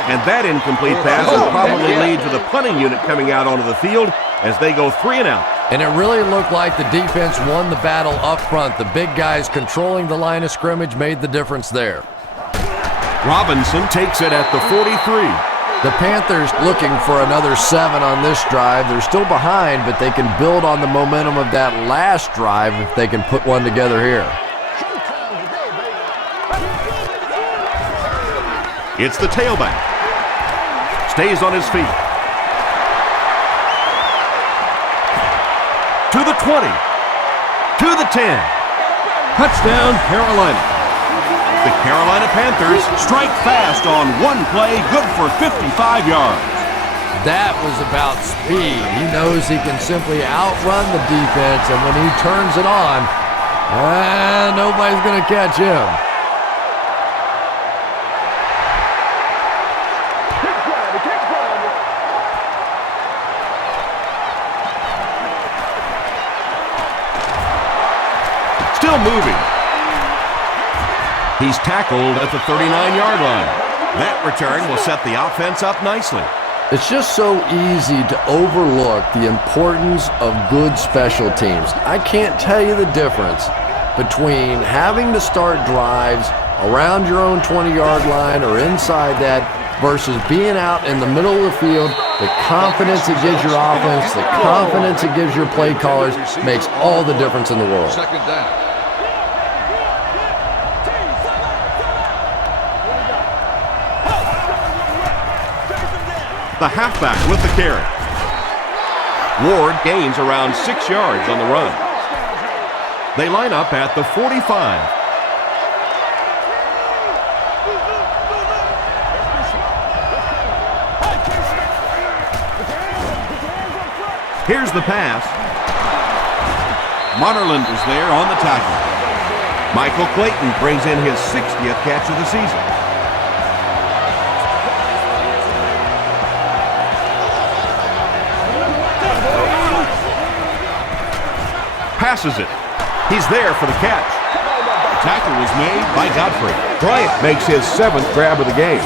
And that incomplete pass will probably lead to the punting unit coming out onto the field as they go 3 and out. And it really looked like the defense won the battle up front. The big guys controlling the line of scrimmage made the difference there. Robinson takes it at the 43. The Panthers looking for another 7 on this drive. They're still behind, but they can build on the momentum of that last drive if they can put one together here. It's the tailback. Stays on his feet. To the 20. To the 10. Touchdown, Carolina. The Carolina Panthers strike fast on one play, good for 55 yards. That was about speed. He knows he can simply outrun the defense, and when he turns it on, nobody's going to catch him. Still moving. He's tackled at the 39-yard line. That return will set the offense up nicely. It's just so easy to overlook the importance of good special teams. I can't tell you the difference between having to start drives around your own 20-yard line or inside that versus being out in the middle of the field. The confidence it gives your offense, the confidence it gives your play callers makes all the difference in the world. Second down. The halfback with the carry. Ward gains around 6 yards on the run. They line up at the 45. Here's the pass. Monerland is there on the tackle. Michael Clayton brings in his 60th catch of the season. Passes it. He's there for the catch. Tackle was made by Godfrey. Bryant makes his 7th grab of the game.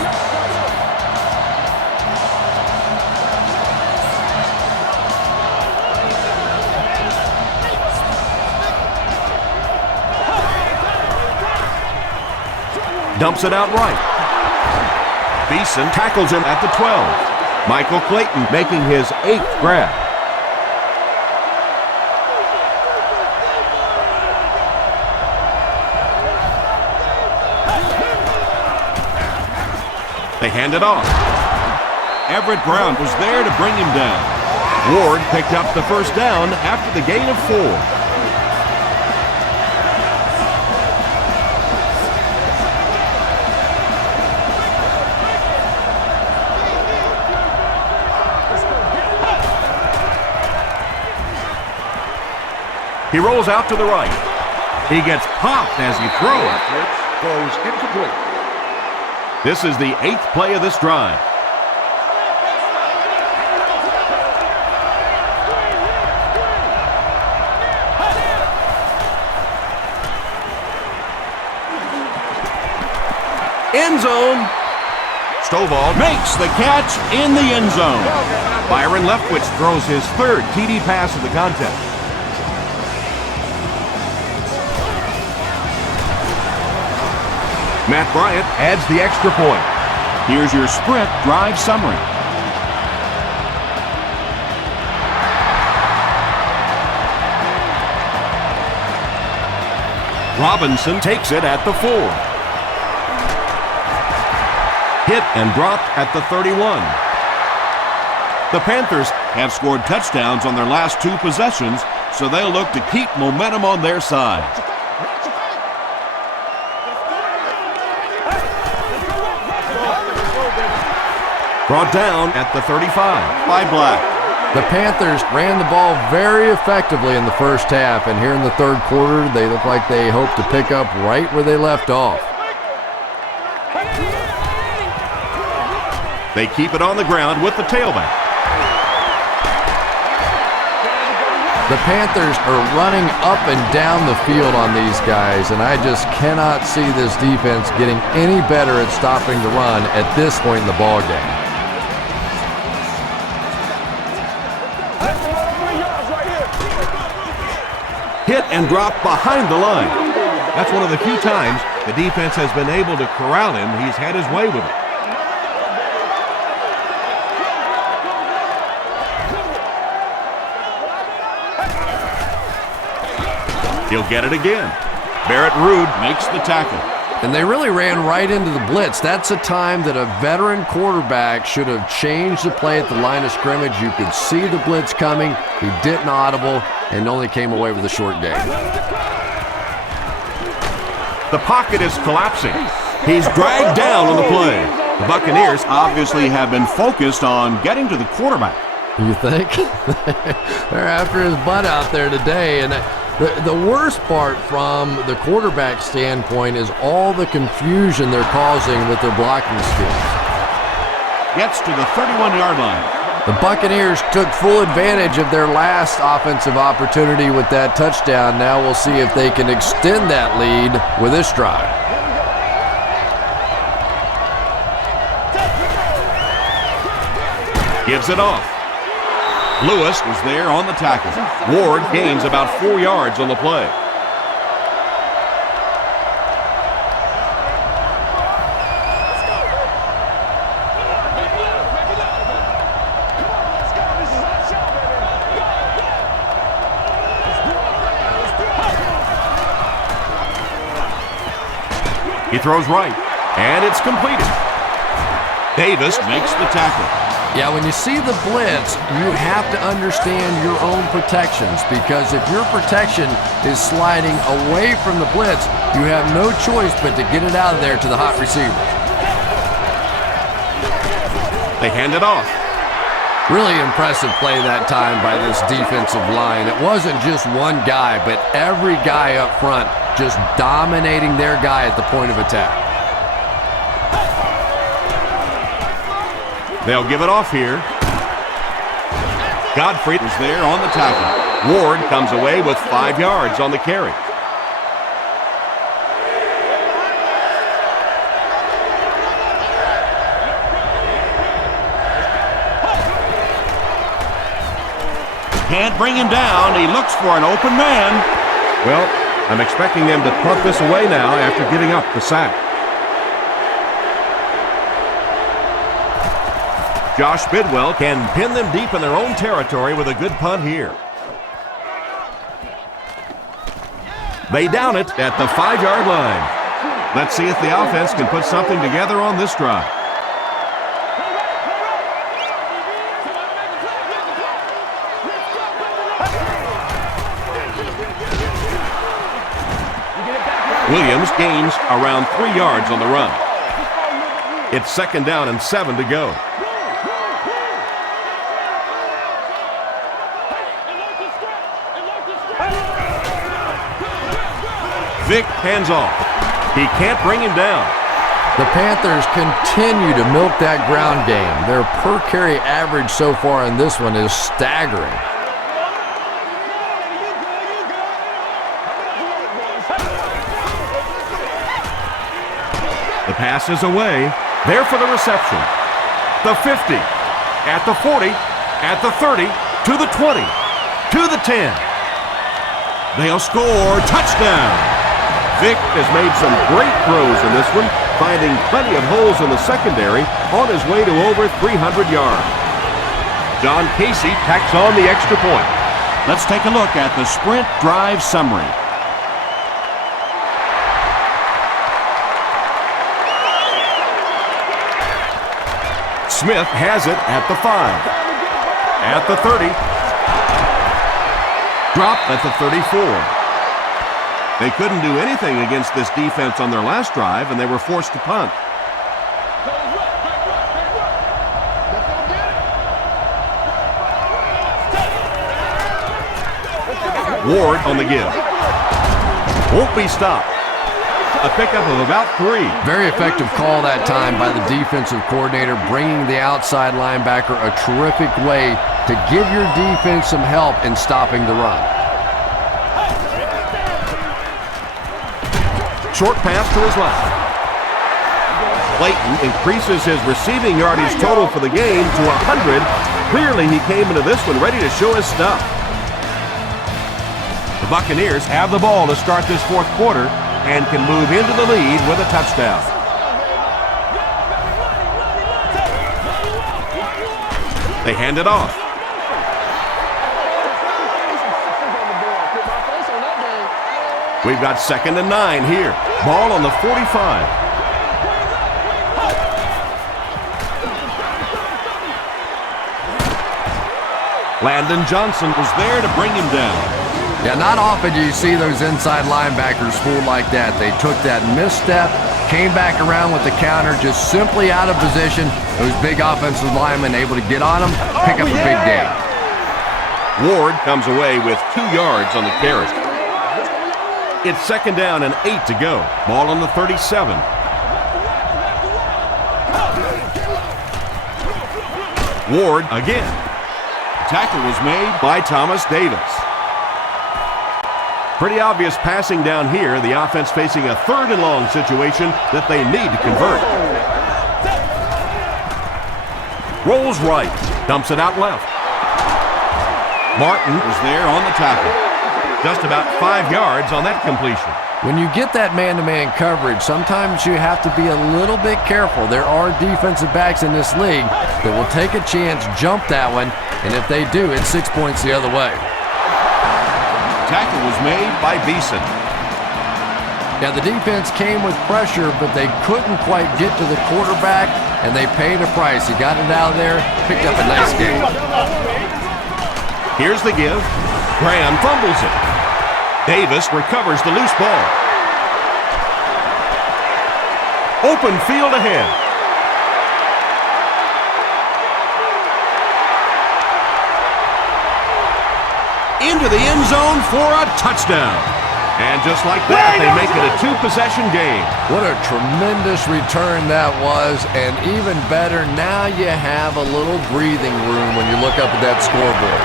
Dumps it out right. Beeson tackles him at the 12. Michael Clayton making his 8th grab. They hand it off. Everett Brown was there to bring him down. Ward picked up the first down after the gain of 4. He rolls out to the right. He gets popped as he throws. Throws incomplete. This is the 8th play of this drive. End zone. Stovall Makes the catch in the end zone. Byron Leftwich throws his 3rd TD pass of the contest. Matt Bryant adds the extra point. Here's your sprint drive summary. Robinson takes it at the 4. Hit and dropped at the 31. The Panthers Have scored touchdowns on their last 2 possessions, so they'll look to keep momentum on their side. brought down at the 35 by Black. The Panthers ran the ball very effectively in the first half, and here in the third quarter, they look like they hope to pick up right where they left off. They keep it on the ground with the tailback. The Panthers are running up and down the field on these guys, and I just cannot see this defense getting any better at stopping the run at this point in the ball game. Hit and drop behind the line. That's one of the few times the defense has been able to corral him. He's had his way with it. He'll get it again. Barrett Ruud makes the tackle. And they really ran right into the blitz. That's a time that a veteran quarterback should have changed the play at the line of scrimmage. You could see the blitz coming. He didn't audible and only came away with a short gain. The pocket is collapsing. He's dragged down on the play. The Buccaneers obviously have been focused on getting to the quarterback. You think? They're after his butt out there today. And the worst part from the quarterback standpoint is all the confusion they're causing with their blocking skills. Gets to the 31-yard line. The Buccaneers took full advantage of their last offensive opportunity with that touchdown. Now we'll see if they can extend that lead with this drive. Gives it off. Lewis was there on the tackle. Ward gains about 4 yards on the play. He throws right, and it's completed. Davis makes the tackle. Yeah, when you see the blitz, you have to understand your own protections, because if your protection is sliding away from the blitz, you have no choice but to get it out of there to the hot receiver. They hand it off. Really impressive play that time by this defensive line. It wasn't just one guy, but every guy up front just dominating their guy at the point of attack. They'll give it off here. Godfrey was there on the tackle. Ward comes away with 5 yards on the carry. Can't bring him down. He looks for an open man. Well, I'm expecting them to punt this away now after giving up the sack. Josh Bidwell can pin them deep in their own territory with a good punt here. They down it at the 5-yard line. Let's see if the offense can put something together on this drive. Williams gains around 3 yards on the run. It's 2nd down and 7 to go. Vick hands off. He can't bring him down. The Panthers continue to milk that ground game. Their per carry average so far in this one is staggering. The pass is away. There for the reception. The 50, at the 40, at the 30, to the 20, to the 10. They'll score. Touchdown. Vick has made some great throws in this one, finding plenty of holes in the secondary on his way to over 300 yards. John Casey tacks on the extra point. Let's take a look at the sprint drive summary. Smith has it at the 5, at the 30, dropped at the 34. They couldn't do anything against this defense on their last drive, and they were forced to punt. Ward on the give. Won't be stopped. A pickup of about 3. Very effective call that time by the defensive coordinator, bringing the outside linebacker a terrific way to give your defense some help in stopping the run. Short pass to his left. Clayton increases his receiving yardage total for the game to 100. Clearly, he came into this one ready to show his stuff. The Buccaneers have the ball to start this 4th quarter and can move into the lead with a touchdown. They hand it off. We've got 2nd and 9 here. Ball on the 45. Landon Johnson was there to bring him down. Yeah, not often do you see those inside linebackers fooled like that. They took that misstep, came back around with the counter, just simply out of position. Those big offensive linemen able to get on them, pick up a big gain. Ward comes away with 2 yards on the carry. It's 2nd down and 8 to go. Ball on the 37. Ward again. Tackle was made By Thomas Davis. Pretty obvious passing down here. The offense facing a 3rd and long situation that they need to convert. Rolls right. Dumps it out left. Martin was there on the tackle. just about 5 yards on that completion. When you get that man-to-man coverage, sometimes you have to be a little bit careful. There are defensive backs in this league that will take a chance, jump that one, and if they do, it's 6 points the other way. Tackle was made By Beeson. Yeah, the defense came with pressure, but they couldn't quite get to the quarterback, and they paid a price. He got it out of there, picked up a nice game. Here's the give. Graham fumbles it. Davis recovers the loose ball. Open field ahead. Into the end zone for a touchdown. And just like that, they make it a 2-possession game. What a tremendous return that was, and even better, now you have a little breathing room when you look up at that scoreboard.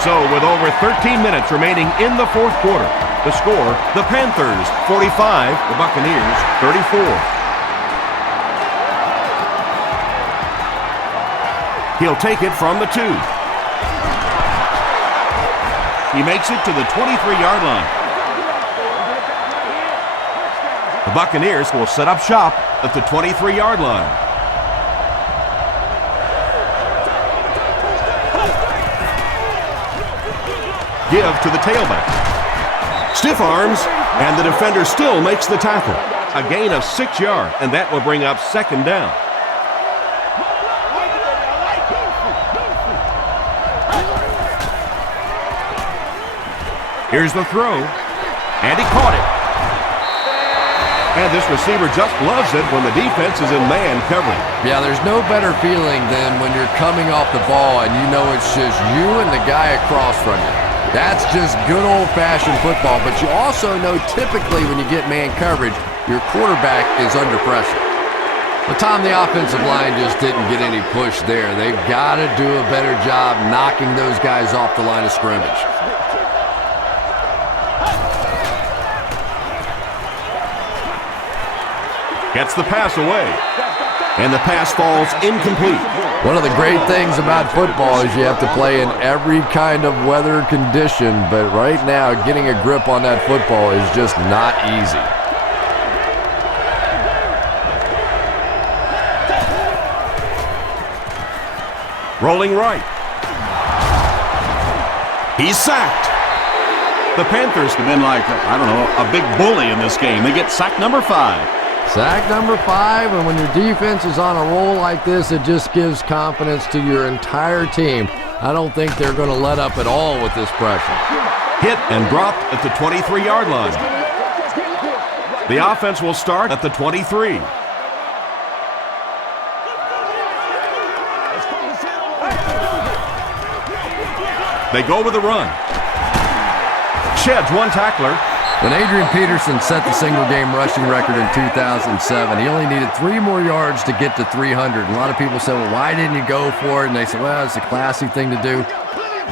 So with over 13 minutes remaining in the fourth quarter, the score, the Panthers 45, the Buccaneers 34. He'll take it from the 2. He makes it to the 23-yard line. The Buccaneers will set up shop at the 23-yard line. Give to the tailback. Stiff arms, and the defender still makes the tackle. A gain of 6 yards, and that will bring up 2nd down. Here's the throw, and he caught it. And this receiver just loves it when the defense is in man covering. Yeah, there's no better feeling than when you're coming off the ball and you know it's just you and the guy across from you. That's just good old-fashioned football, but you also know typically when you get man coverage, your quarterback is under pressure. But Tom, the offensive line just didn't get any push there. They've got to do a better job knocking those guys off the line of scrimmage. Gets the pass away, and the pass falls incomplete. One of the great things about football is you have to play in every kind of weather condition, but right now getting a grip on that football is just not easy. Rolling right. He's sacked. The Panthers have been like, I don't know, a big bully in this game. They get sack number 5. Sack number 5, and when your defense is on a roll like this, it just gives confidence to your entire team. I don't think they're going to let up at all with this pressure. hit and dropped at the 23-yard line. The offense will start at the 23. They go with the run. Sheds one tackler. When Adrian Peterson set the single-game rushing record in 2007, he only needed 3 more yards to get to 300. And a lot of people said, well, why didn't you go for it? And they said, well, it's a classy thing to do.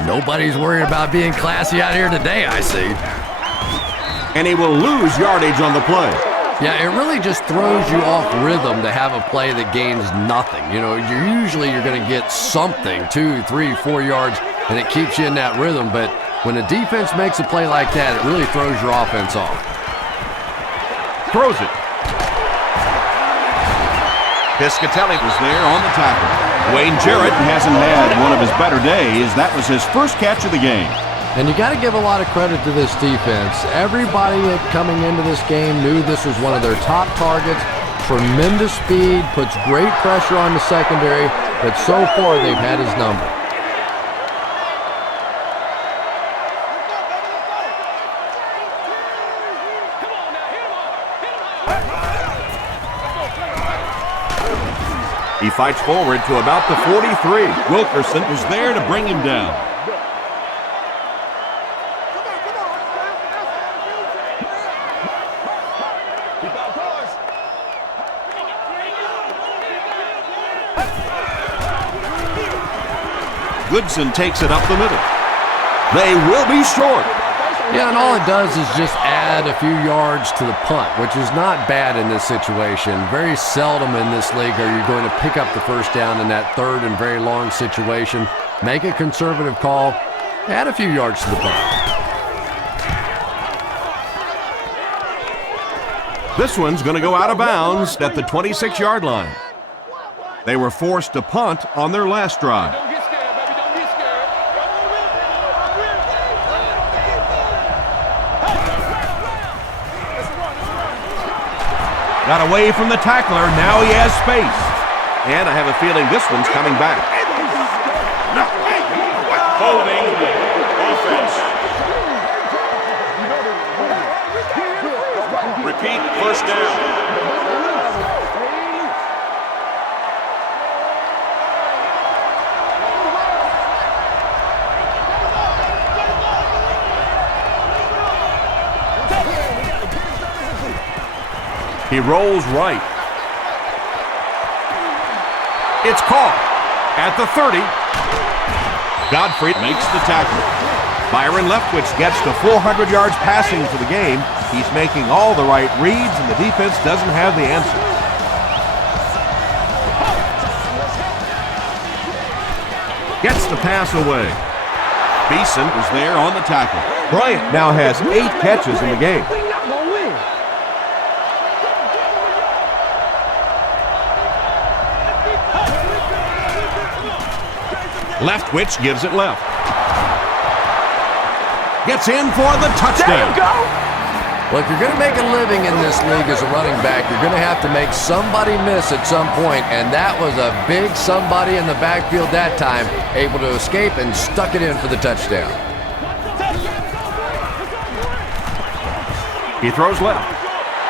Nobody's worried about being classy out here today, I see. And he will lose yardage on the play. Yeah, it really just throws you off rhythm to have a play that gains nothing. You know, you're going to get something, 2, 3, 4 yards, and it keeps you in that rhythm. But when a defense makes a play like that, it really throws your offense off. Throws it. Piscatelli was there on the tackle. Wayne Jarrett hasn't had one of his better days. That was his first catch of the game. And you got to give a lot of credit to this defense. Everybody coming into this game knew this was one of their top targets. Tremendous speed, puts great pressure on the secondary, but so far they've had his number. He fights forward to about the 43. Wilkerson was there to bring him down. Goodson takes it up the middle. They will be short. Yeah, and all it does is just add a few yards to the punt, which is not bad in this situation. Very seldom in this league are you going to pick up the first down in that third and very long situation. Make a conservative call, add a few yards to the punt. This one's going to go out of bounds at the 26-yard line. They were forced to punt on their last drive. Got away from the tackler. Now he has space. And I have a feeling this one's coming back. Holding offense. Repeat first down. He rolls right. It's caught at the 30. Godfrey Makes the tackle. Byron Leftwich gets to 400 yards passing for the game. He's making all the right reads, and the defense doesn't have the answer. Gets the pass away. Beeson was there on the tackle. Bryant now has 8 catches in the game. Leftwich gives it left. Gets in for the touchdown. Well, if you're going to make a living in this league as a running back, you're going to have to make somebody miss at some point, and that was a big somebody in the backfield that time, able to escape and stuck it in for the touchdown. He throws left.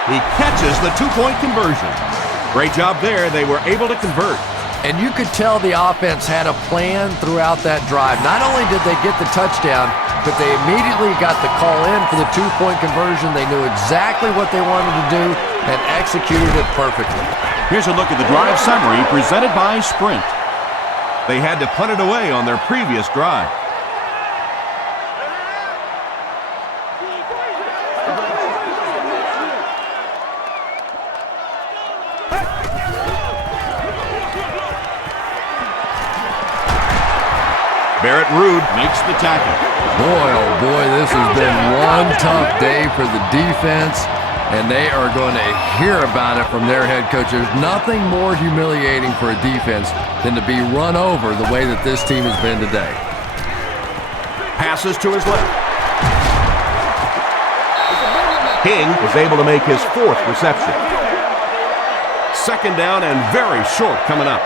He catches the 2-point conversion. Great job there. They were able to convert. And you could tell the offense had a plan throughout that drive. Not only did they get the touchdown, but they immediately got the call in for the 2-point conversion. They knew exactly what they wanted to do and executed it perfectly. Here's a look at the drive summary presented by Sprint. They had to punt it away on their previous drive. Barrett Rude Makes the tackle. Boy, oh boy, this has been one tough day for the defense, and they are going to hear about it from their head coach. There's nothing more humiliating for a defense than to be run over the way that this team has been today. passes to his left. King was able to make his 4th reception. 2nd down and very short coming up.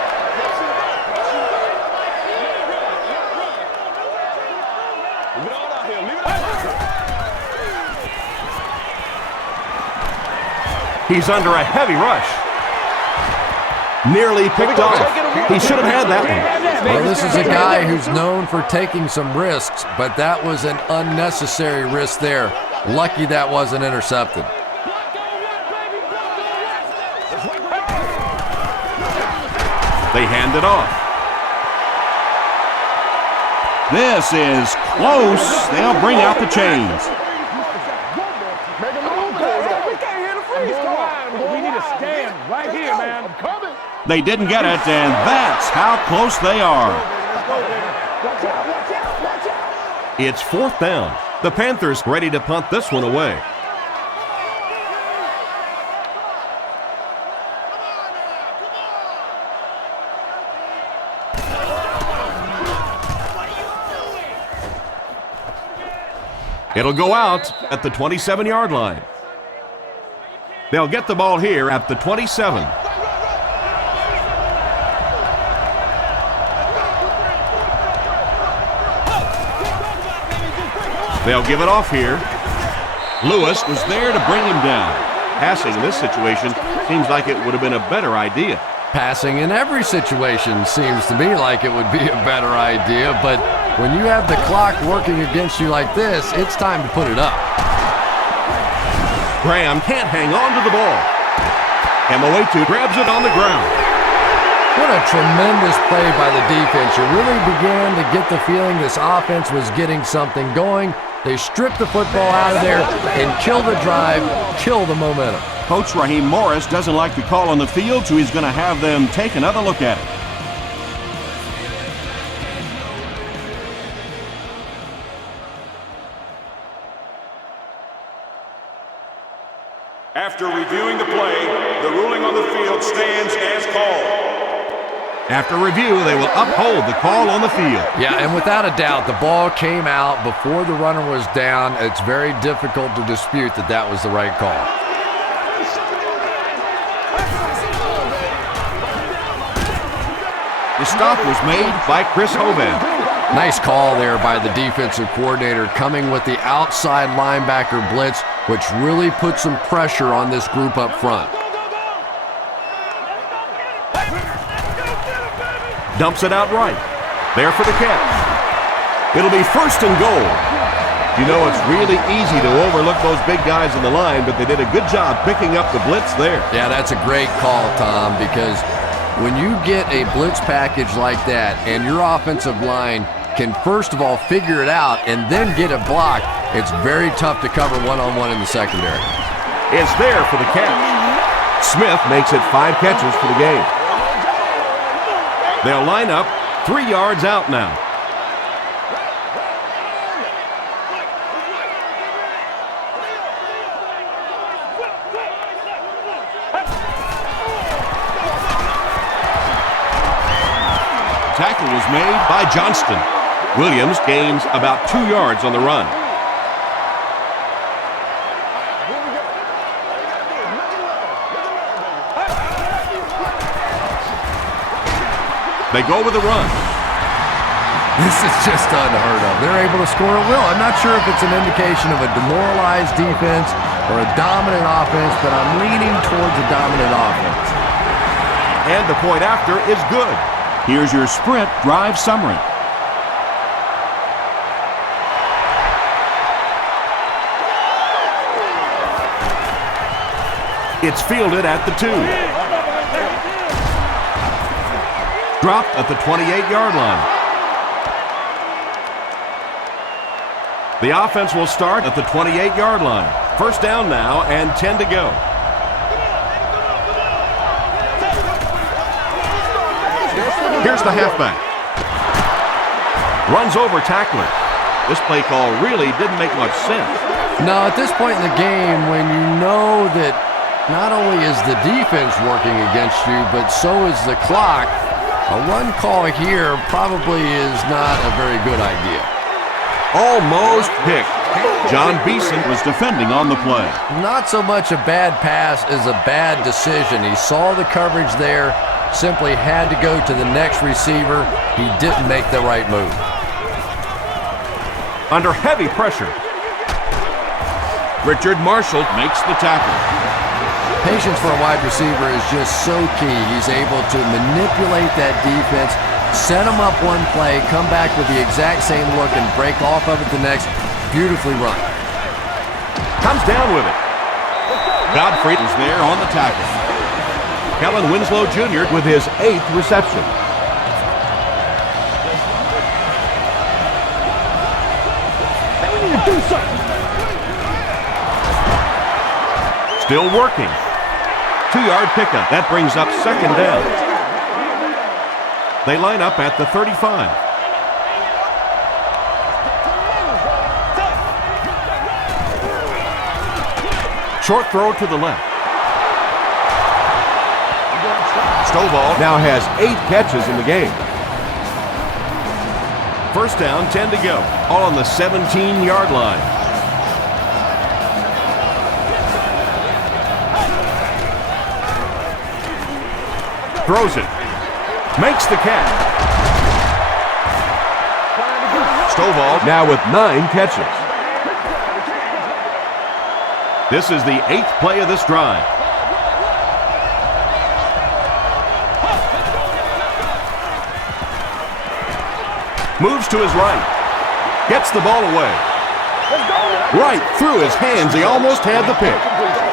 He's under a heavy rush. Nearly picked off. He should have had that one. Well, this is a guy who's known for taking some risks, but that was an unnecessary risk there. Lucky that wasn't intercepted. They hand it off. This is close. They'll bring out the chains. They didn't get it, and that's how close they are. It's 4th down. The Panthers ready to punt this one away. It'll go out at the 27-yard line. They'll get the ball here at the 27. They'll give it off here. Lewis was there to bring him down. Passing in this situation seems like it would have been a better idea. Passing in every situation seems to me like it would be a better idea, but when you have the clock working against you like this, it's time to put it up. Graham can't hang on to the ball. Moetu grabs it on the ground. What a tremendous play by the defense. You really began to get the feeling this offense was getting something going. They stripped the football out of there and kill the drive, kill the momentum. Coach Raheem Morris doesn't like the call on the field, so he's going to have them take another look at it. After reviewing the play, the ruling on the field stands as called. After review, they will uphold the call on the field. Yeah, and without a doubt, the ball came out before the runner was down. It's very difficult to dispute that that was the right call. The stop was made by Chris Hovan. Nice call there by the defensive coordinator, coming with the outside linebacker blitz, which really put some pressure on this group up front. Dumps it out right. There for the catch. It'll be 1st and goal. You know, it's really easy to overlook those big guys in the line, but they did a good job picking up the blitz there. Yeah, that's a great call, Tom, because when you get a blitz package like that and your offensive line can first of all figure it out and then get it blocked, it's very tough to cover one-on-one in the secondary. It's there for the catch. Smith makes it 5 catches for the game. They'll line up 3 yards out now. Tackle was made by Johnston. Williams gains about 2 yards on the run. They go with a run. This is just unheard of. They're able to score at will. I'm not sure if it's an indication of a demoralized defense or a dominant offense, but I'm leaning towards a dominant offense. And the point after is good. Here's your sprint drive summary. It's fielded at the 2. Dropped at the 28-yard line. The offense will start at the 28-yard line. 1st down now and 10 to go. Here's the halfback. Runs over tackler. This play call really didn't make much sense. No, at this point in the game, when you know that not only is the defense working against you, but so is the clock, a run call here probably is not a very good idea. Almost picked. John Beeson was defending on the play. Not so much a bad pass as a bad decision. He saw the coverage there, simply had to go to the next receiver. He didn't make the right move. Under heavy pressure. Richard Marshall makes the tackle. Patience for a wide receiver is just so key. He's able to manipulate that defense, set them up one play, come back with the exact same look, and break off of it the next. Beautifully run. Comes down with it. Godfrey is there on the tackle. Kellen Winslow Jr. with his 8th reception. We need to do something. Still working. 2-yard pickup. That brings up 2nd down. They line up at the 35. Short throw to the left. Stovall now has 8 catches in the game. 1st down, 10 to go. All on the 17-yard line. Throws it. Makes the catch. Stovall now with 9 catches. This is the 8th play of this drive. Moves to his right. Gets the ball away. Right through his hands. He almost had the pick.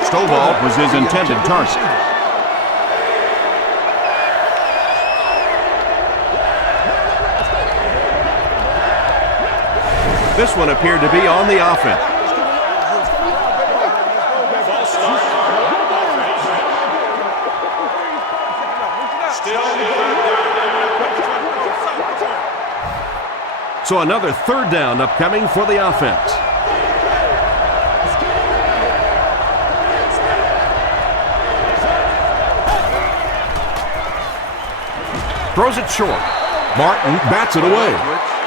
Stovall was his intended target. This one appeared to be on the offense. So another third down upcoming for the offense. Throws it short. Martin bats it away.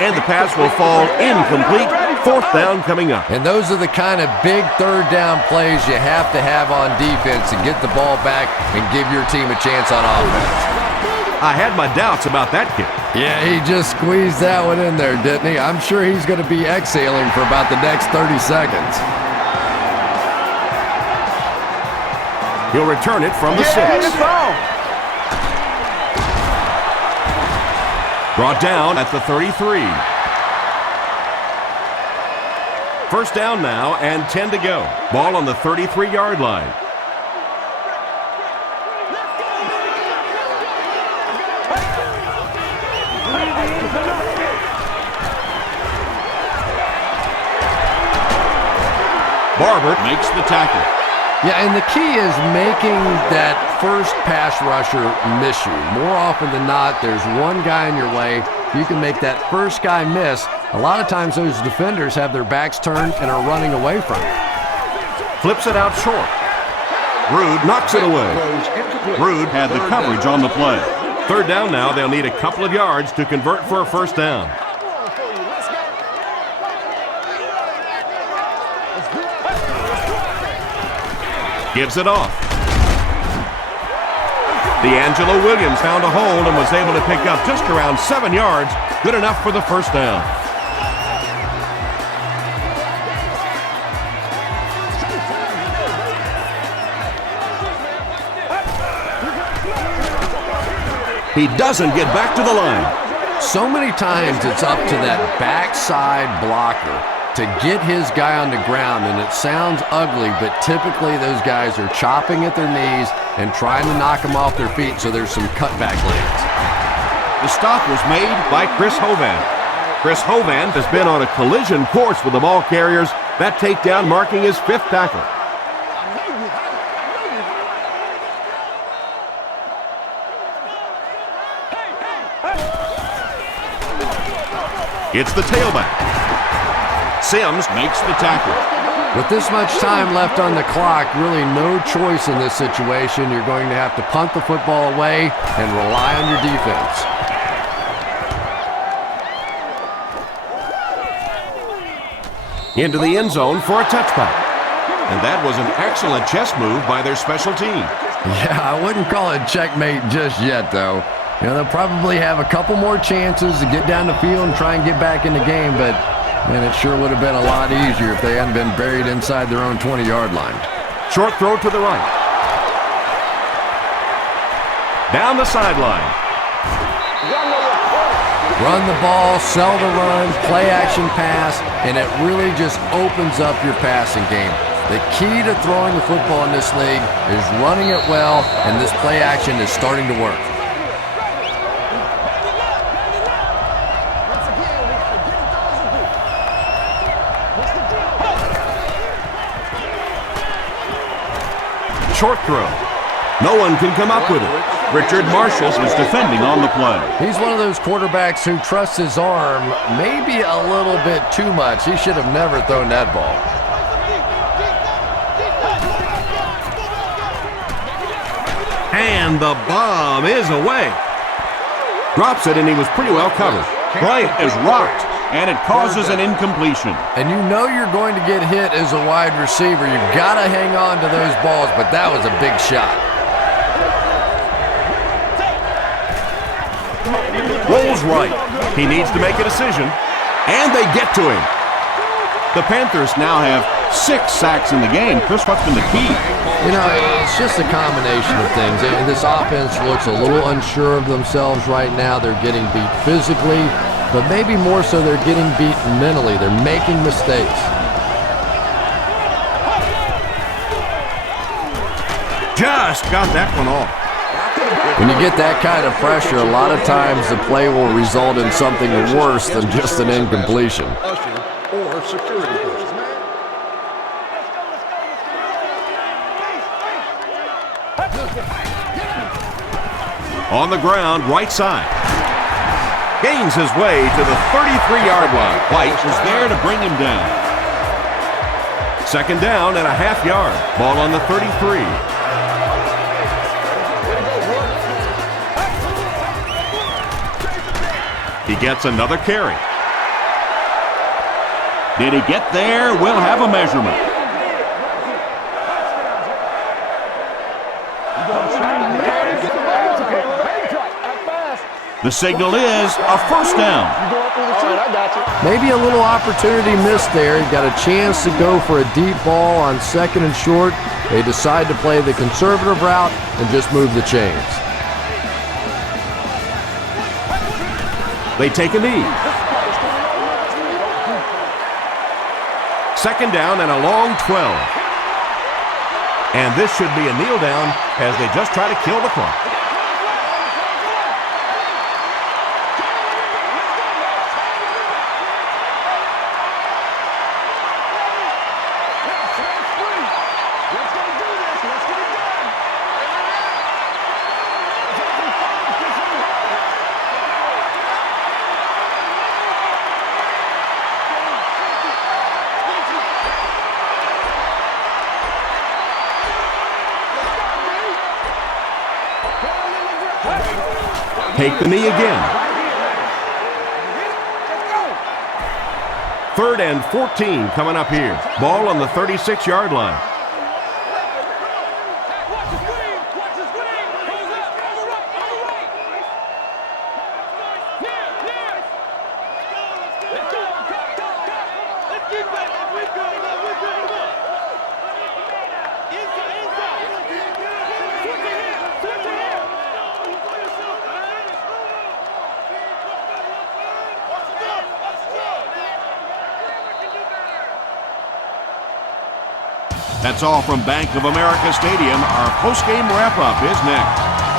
And the pass will fall incomplete. Fourth down coming up. And those are the kind of big third down plays you have to have on defense to get the ball back and give your team a chance on offense. I had my doubts about that kick. Yeah, he just squeezed that one in there, didn't he? I'm sure he's going to be exhaling for about the next 30 seconds. He'll return it from the 6. Brought down at the 33. First down now and 10 to go. Ball on the 33-yard line. Barber makes the tackle. Yeah, and the key is making that first pass rusher miss you. More often than not, there's one guy in your way. You can make that first guy miss. A lot of times those defenders have their backs turned and are running away from it. Flips it out short. Rude knocks it away. Rude had the coverage on the play. Third down now. They'll need a couple of yards to convert for a first down. Gives it off. D'Angelo Williams found a hole and was able to pick up just around 7 yards. Good enough for the first down. He doesn't get back to the line. So many times it's up to that backside blocker to get his guy on the ground, and it sounds ugly, but typically those guys are chopping at their knees and trying to knock them off their feet, so there's some cutback lanes. The stop was made by Chris Hovan. Chris Hovan has been on a collision course with the ball carriers. That takedown marking his 5th tackle. It's the tailback. Sims makes the tackle. With this much time left on the clock, really no choice in this situation. You're going to have to punt the football away and rely on your defense. Into the end zone for a touchback. And that was an excellent chess move by their special team. Yeah, I wouldn't call it checkmate just yet, though. You know, they'll probably have a couple more chances to get down the field and try and get back in the game, but man, it sure would have been a lot easier if they hadn't been buried inside their own 20-yard line. Short throw to the right. Down the sideline. Run the ball, sell the run, play action pass, and it really just opens up your passing game. The key to throwing the football in this league is running it well, and this play action is starting to work. Short throw. No one can come up with it. Richard Marshall is defending on the play. He's one of those quarterbacks who trusts his arm maybe a little bit too much. He should have never thrown that ball. And the bomb is away. Drops it, and he was pretty well covered. Bryant is rocked, and it causes an incompletion. And you know you're going to get hit as a wide receiver. You've got to hang on to those balls, but that was a big shot. Rolls right. He needs to make a decision, and they get to him. The Panthers now have 6 sacks in the game. Chris, what's been the key? You know, it's just a combination of things. This offense looks a little unsure of themselves right now. They're getting beat physically. but maybe more so they're getting beaten mentally. They're making mistakes. Just got that one off. When you get that kind of pressure, a lot of times the play will result in something worse than just an incompletion. Usher or security person. On the ground, right side. Gains his way to the 33-yard line. White was there to bring him down. Second down and a half yard. Ball on the 33. He gets another carry. Did he get there? We'll have a measurement. The signal is a first down. Maybe a little opportunity missed there. He got a chance to go for a deep ball on second and short. They decide to play the conservative route and just move the chains. They take a knee. Second down and a long 12. And this should be a kneel down as they just try to kill the clock. Take the knee again. Third and 14 coming up here. Ball on the 36-yard line. That's all from Bank of America Stadium. Our post-game wrap-up is next.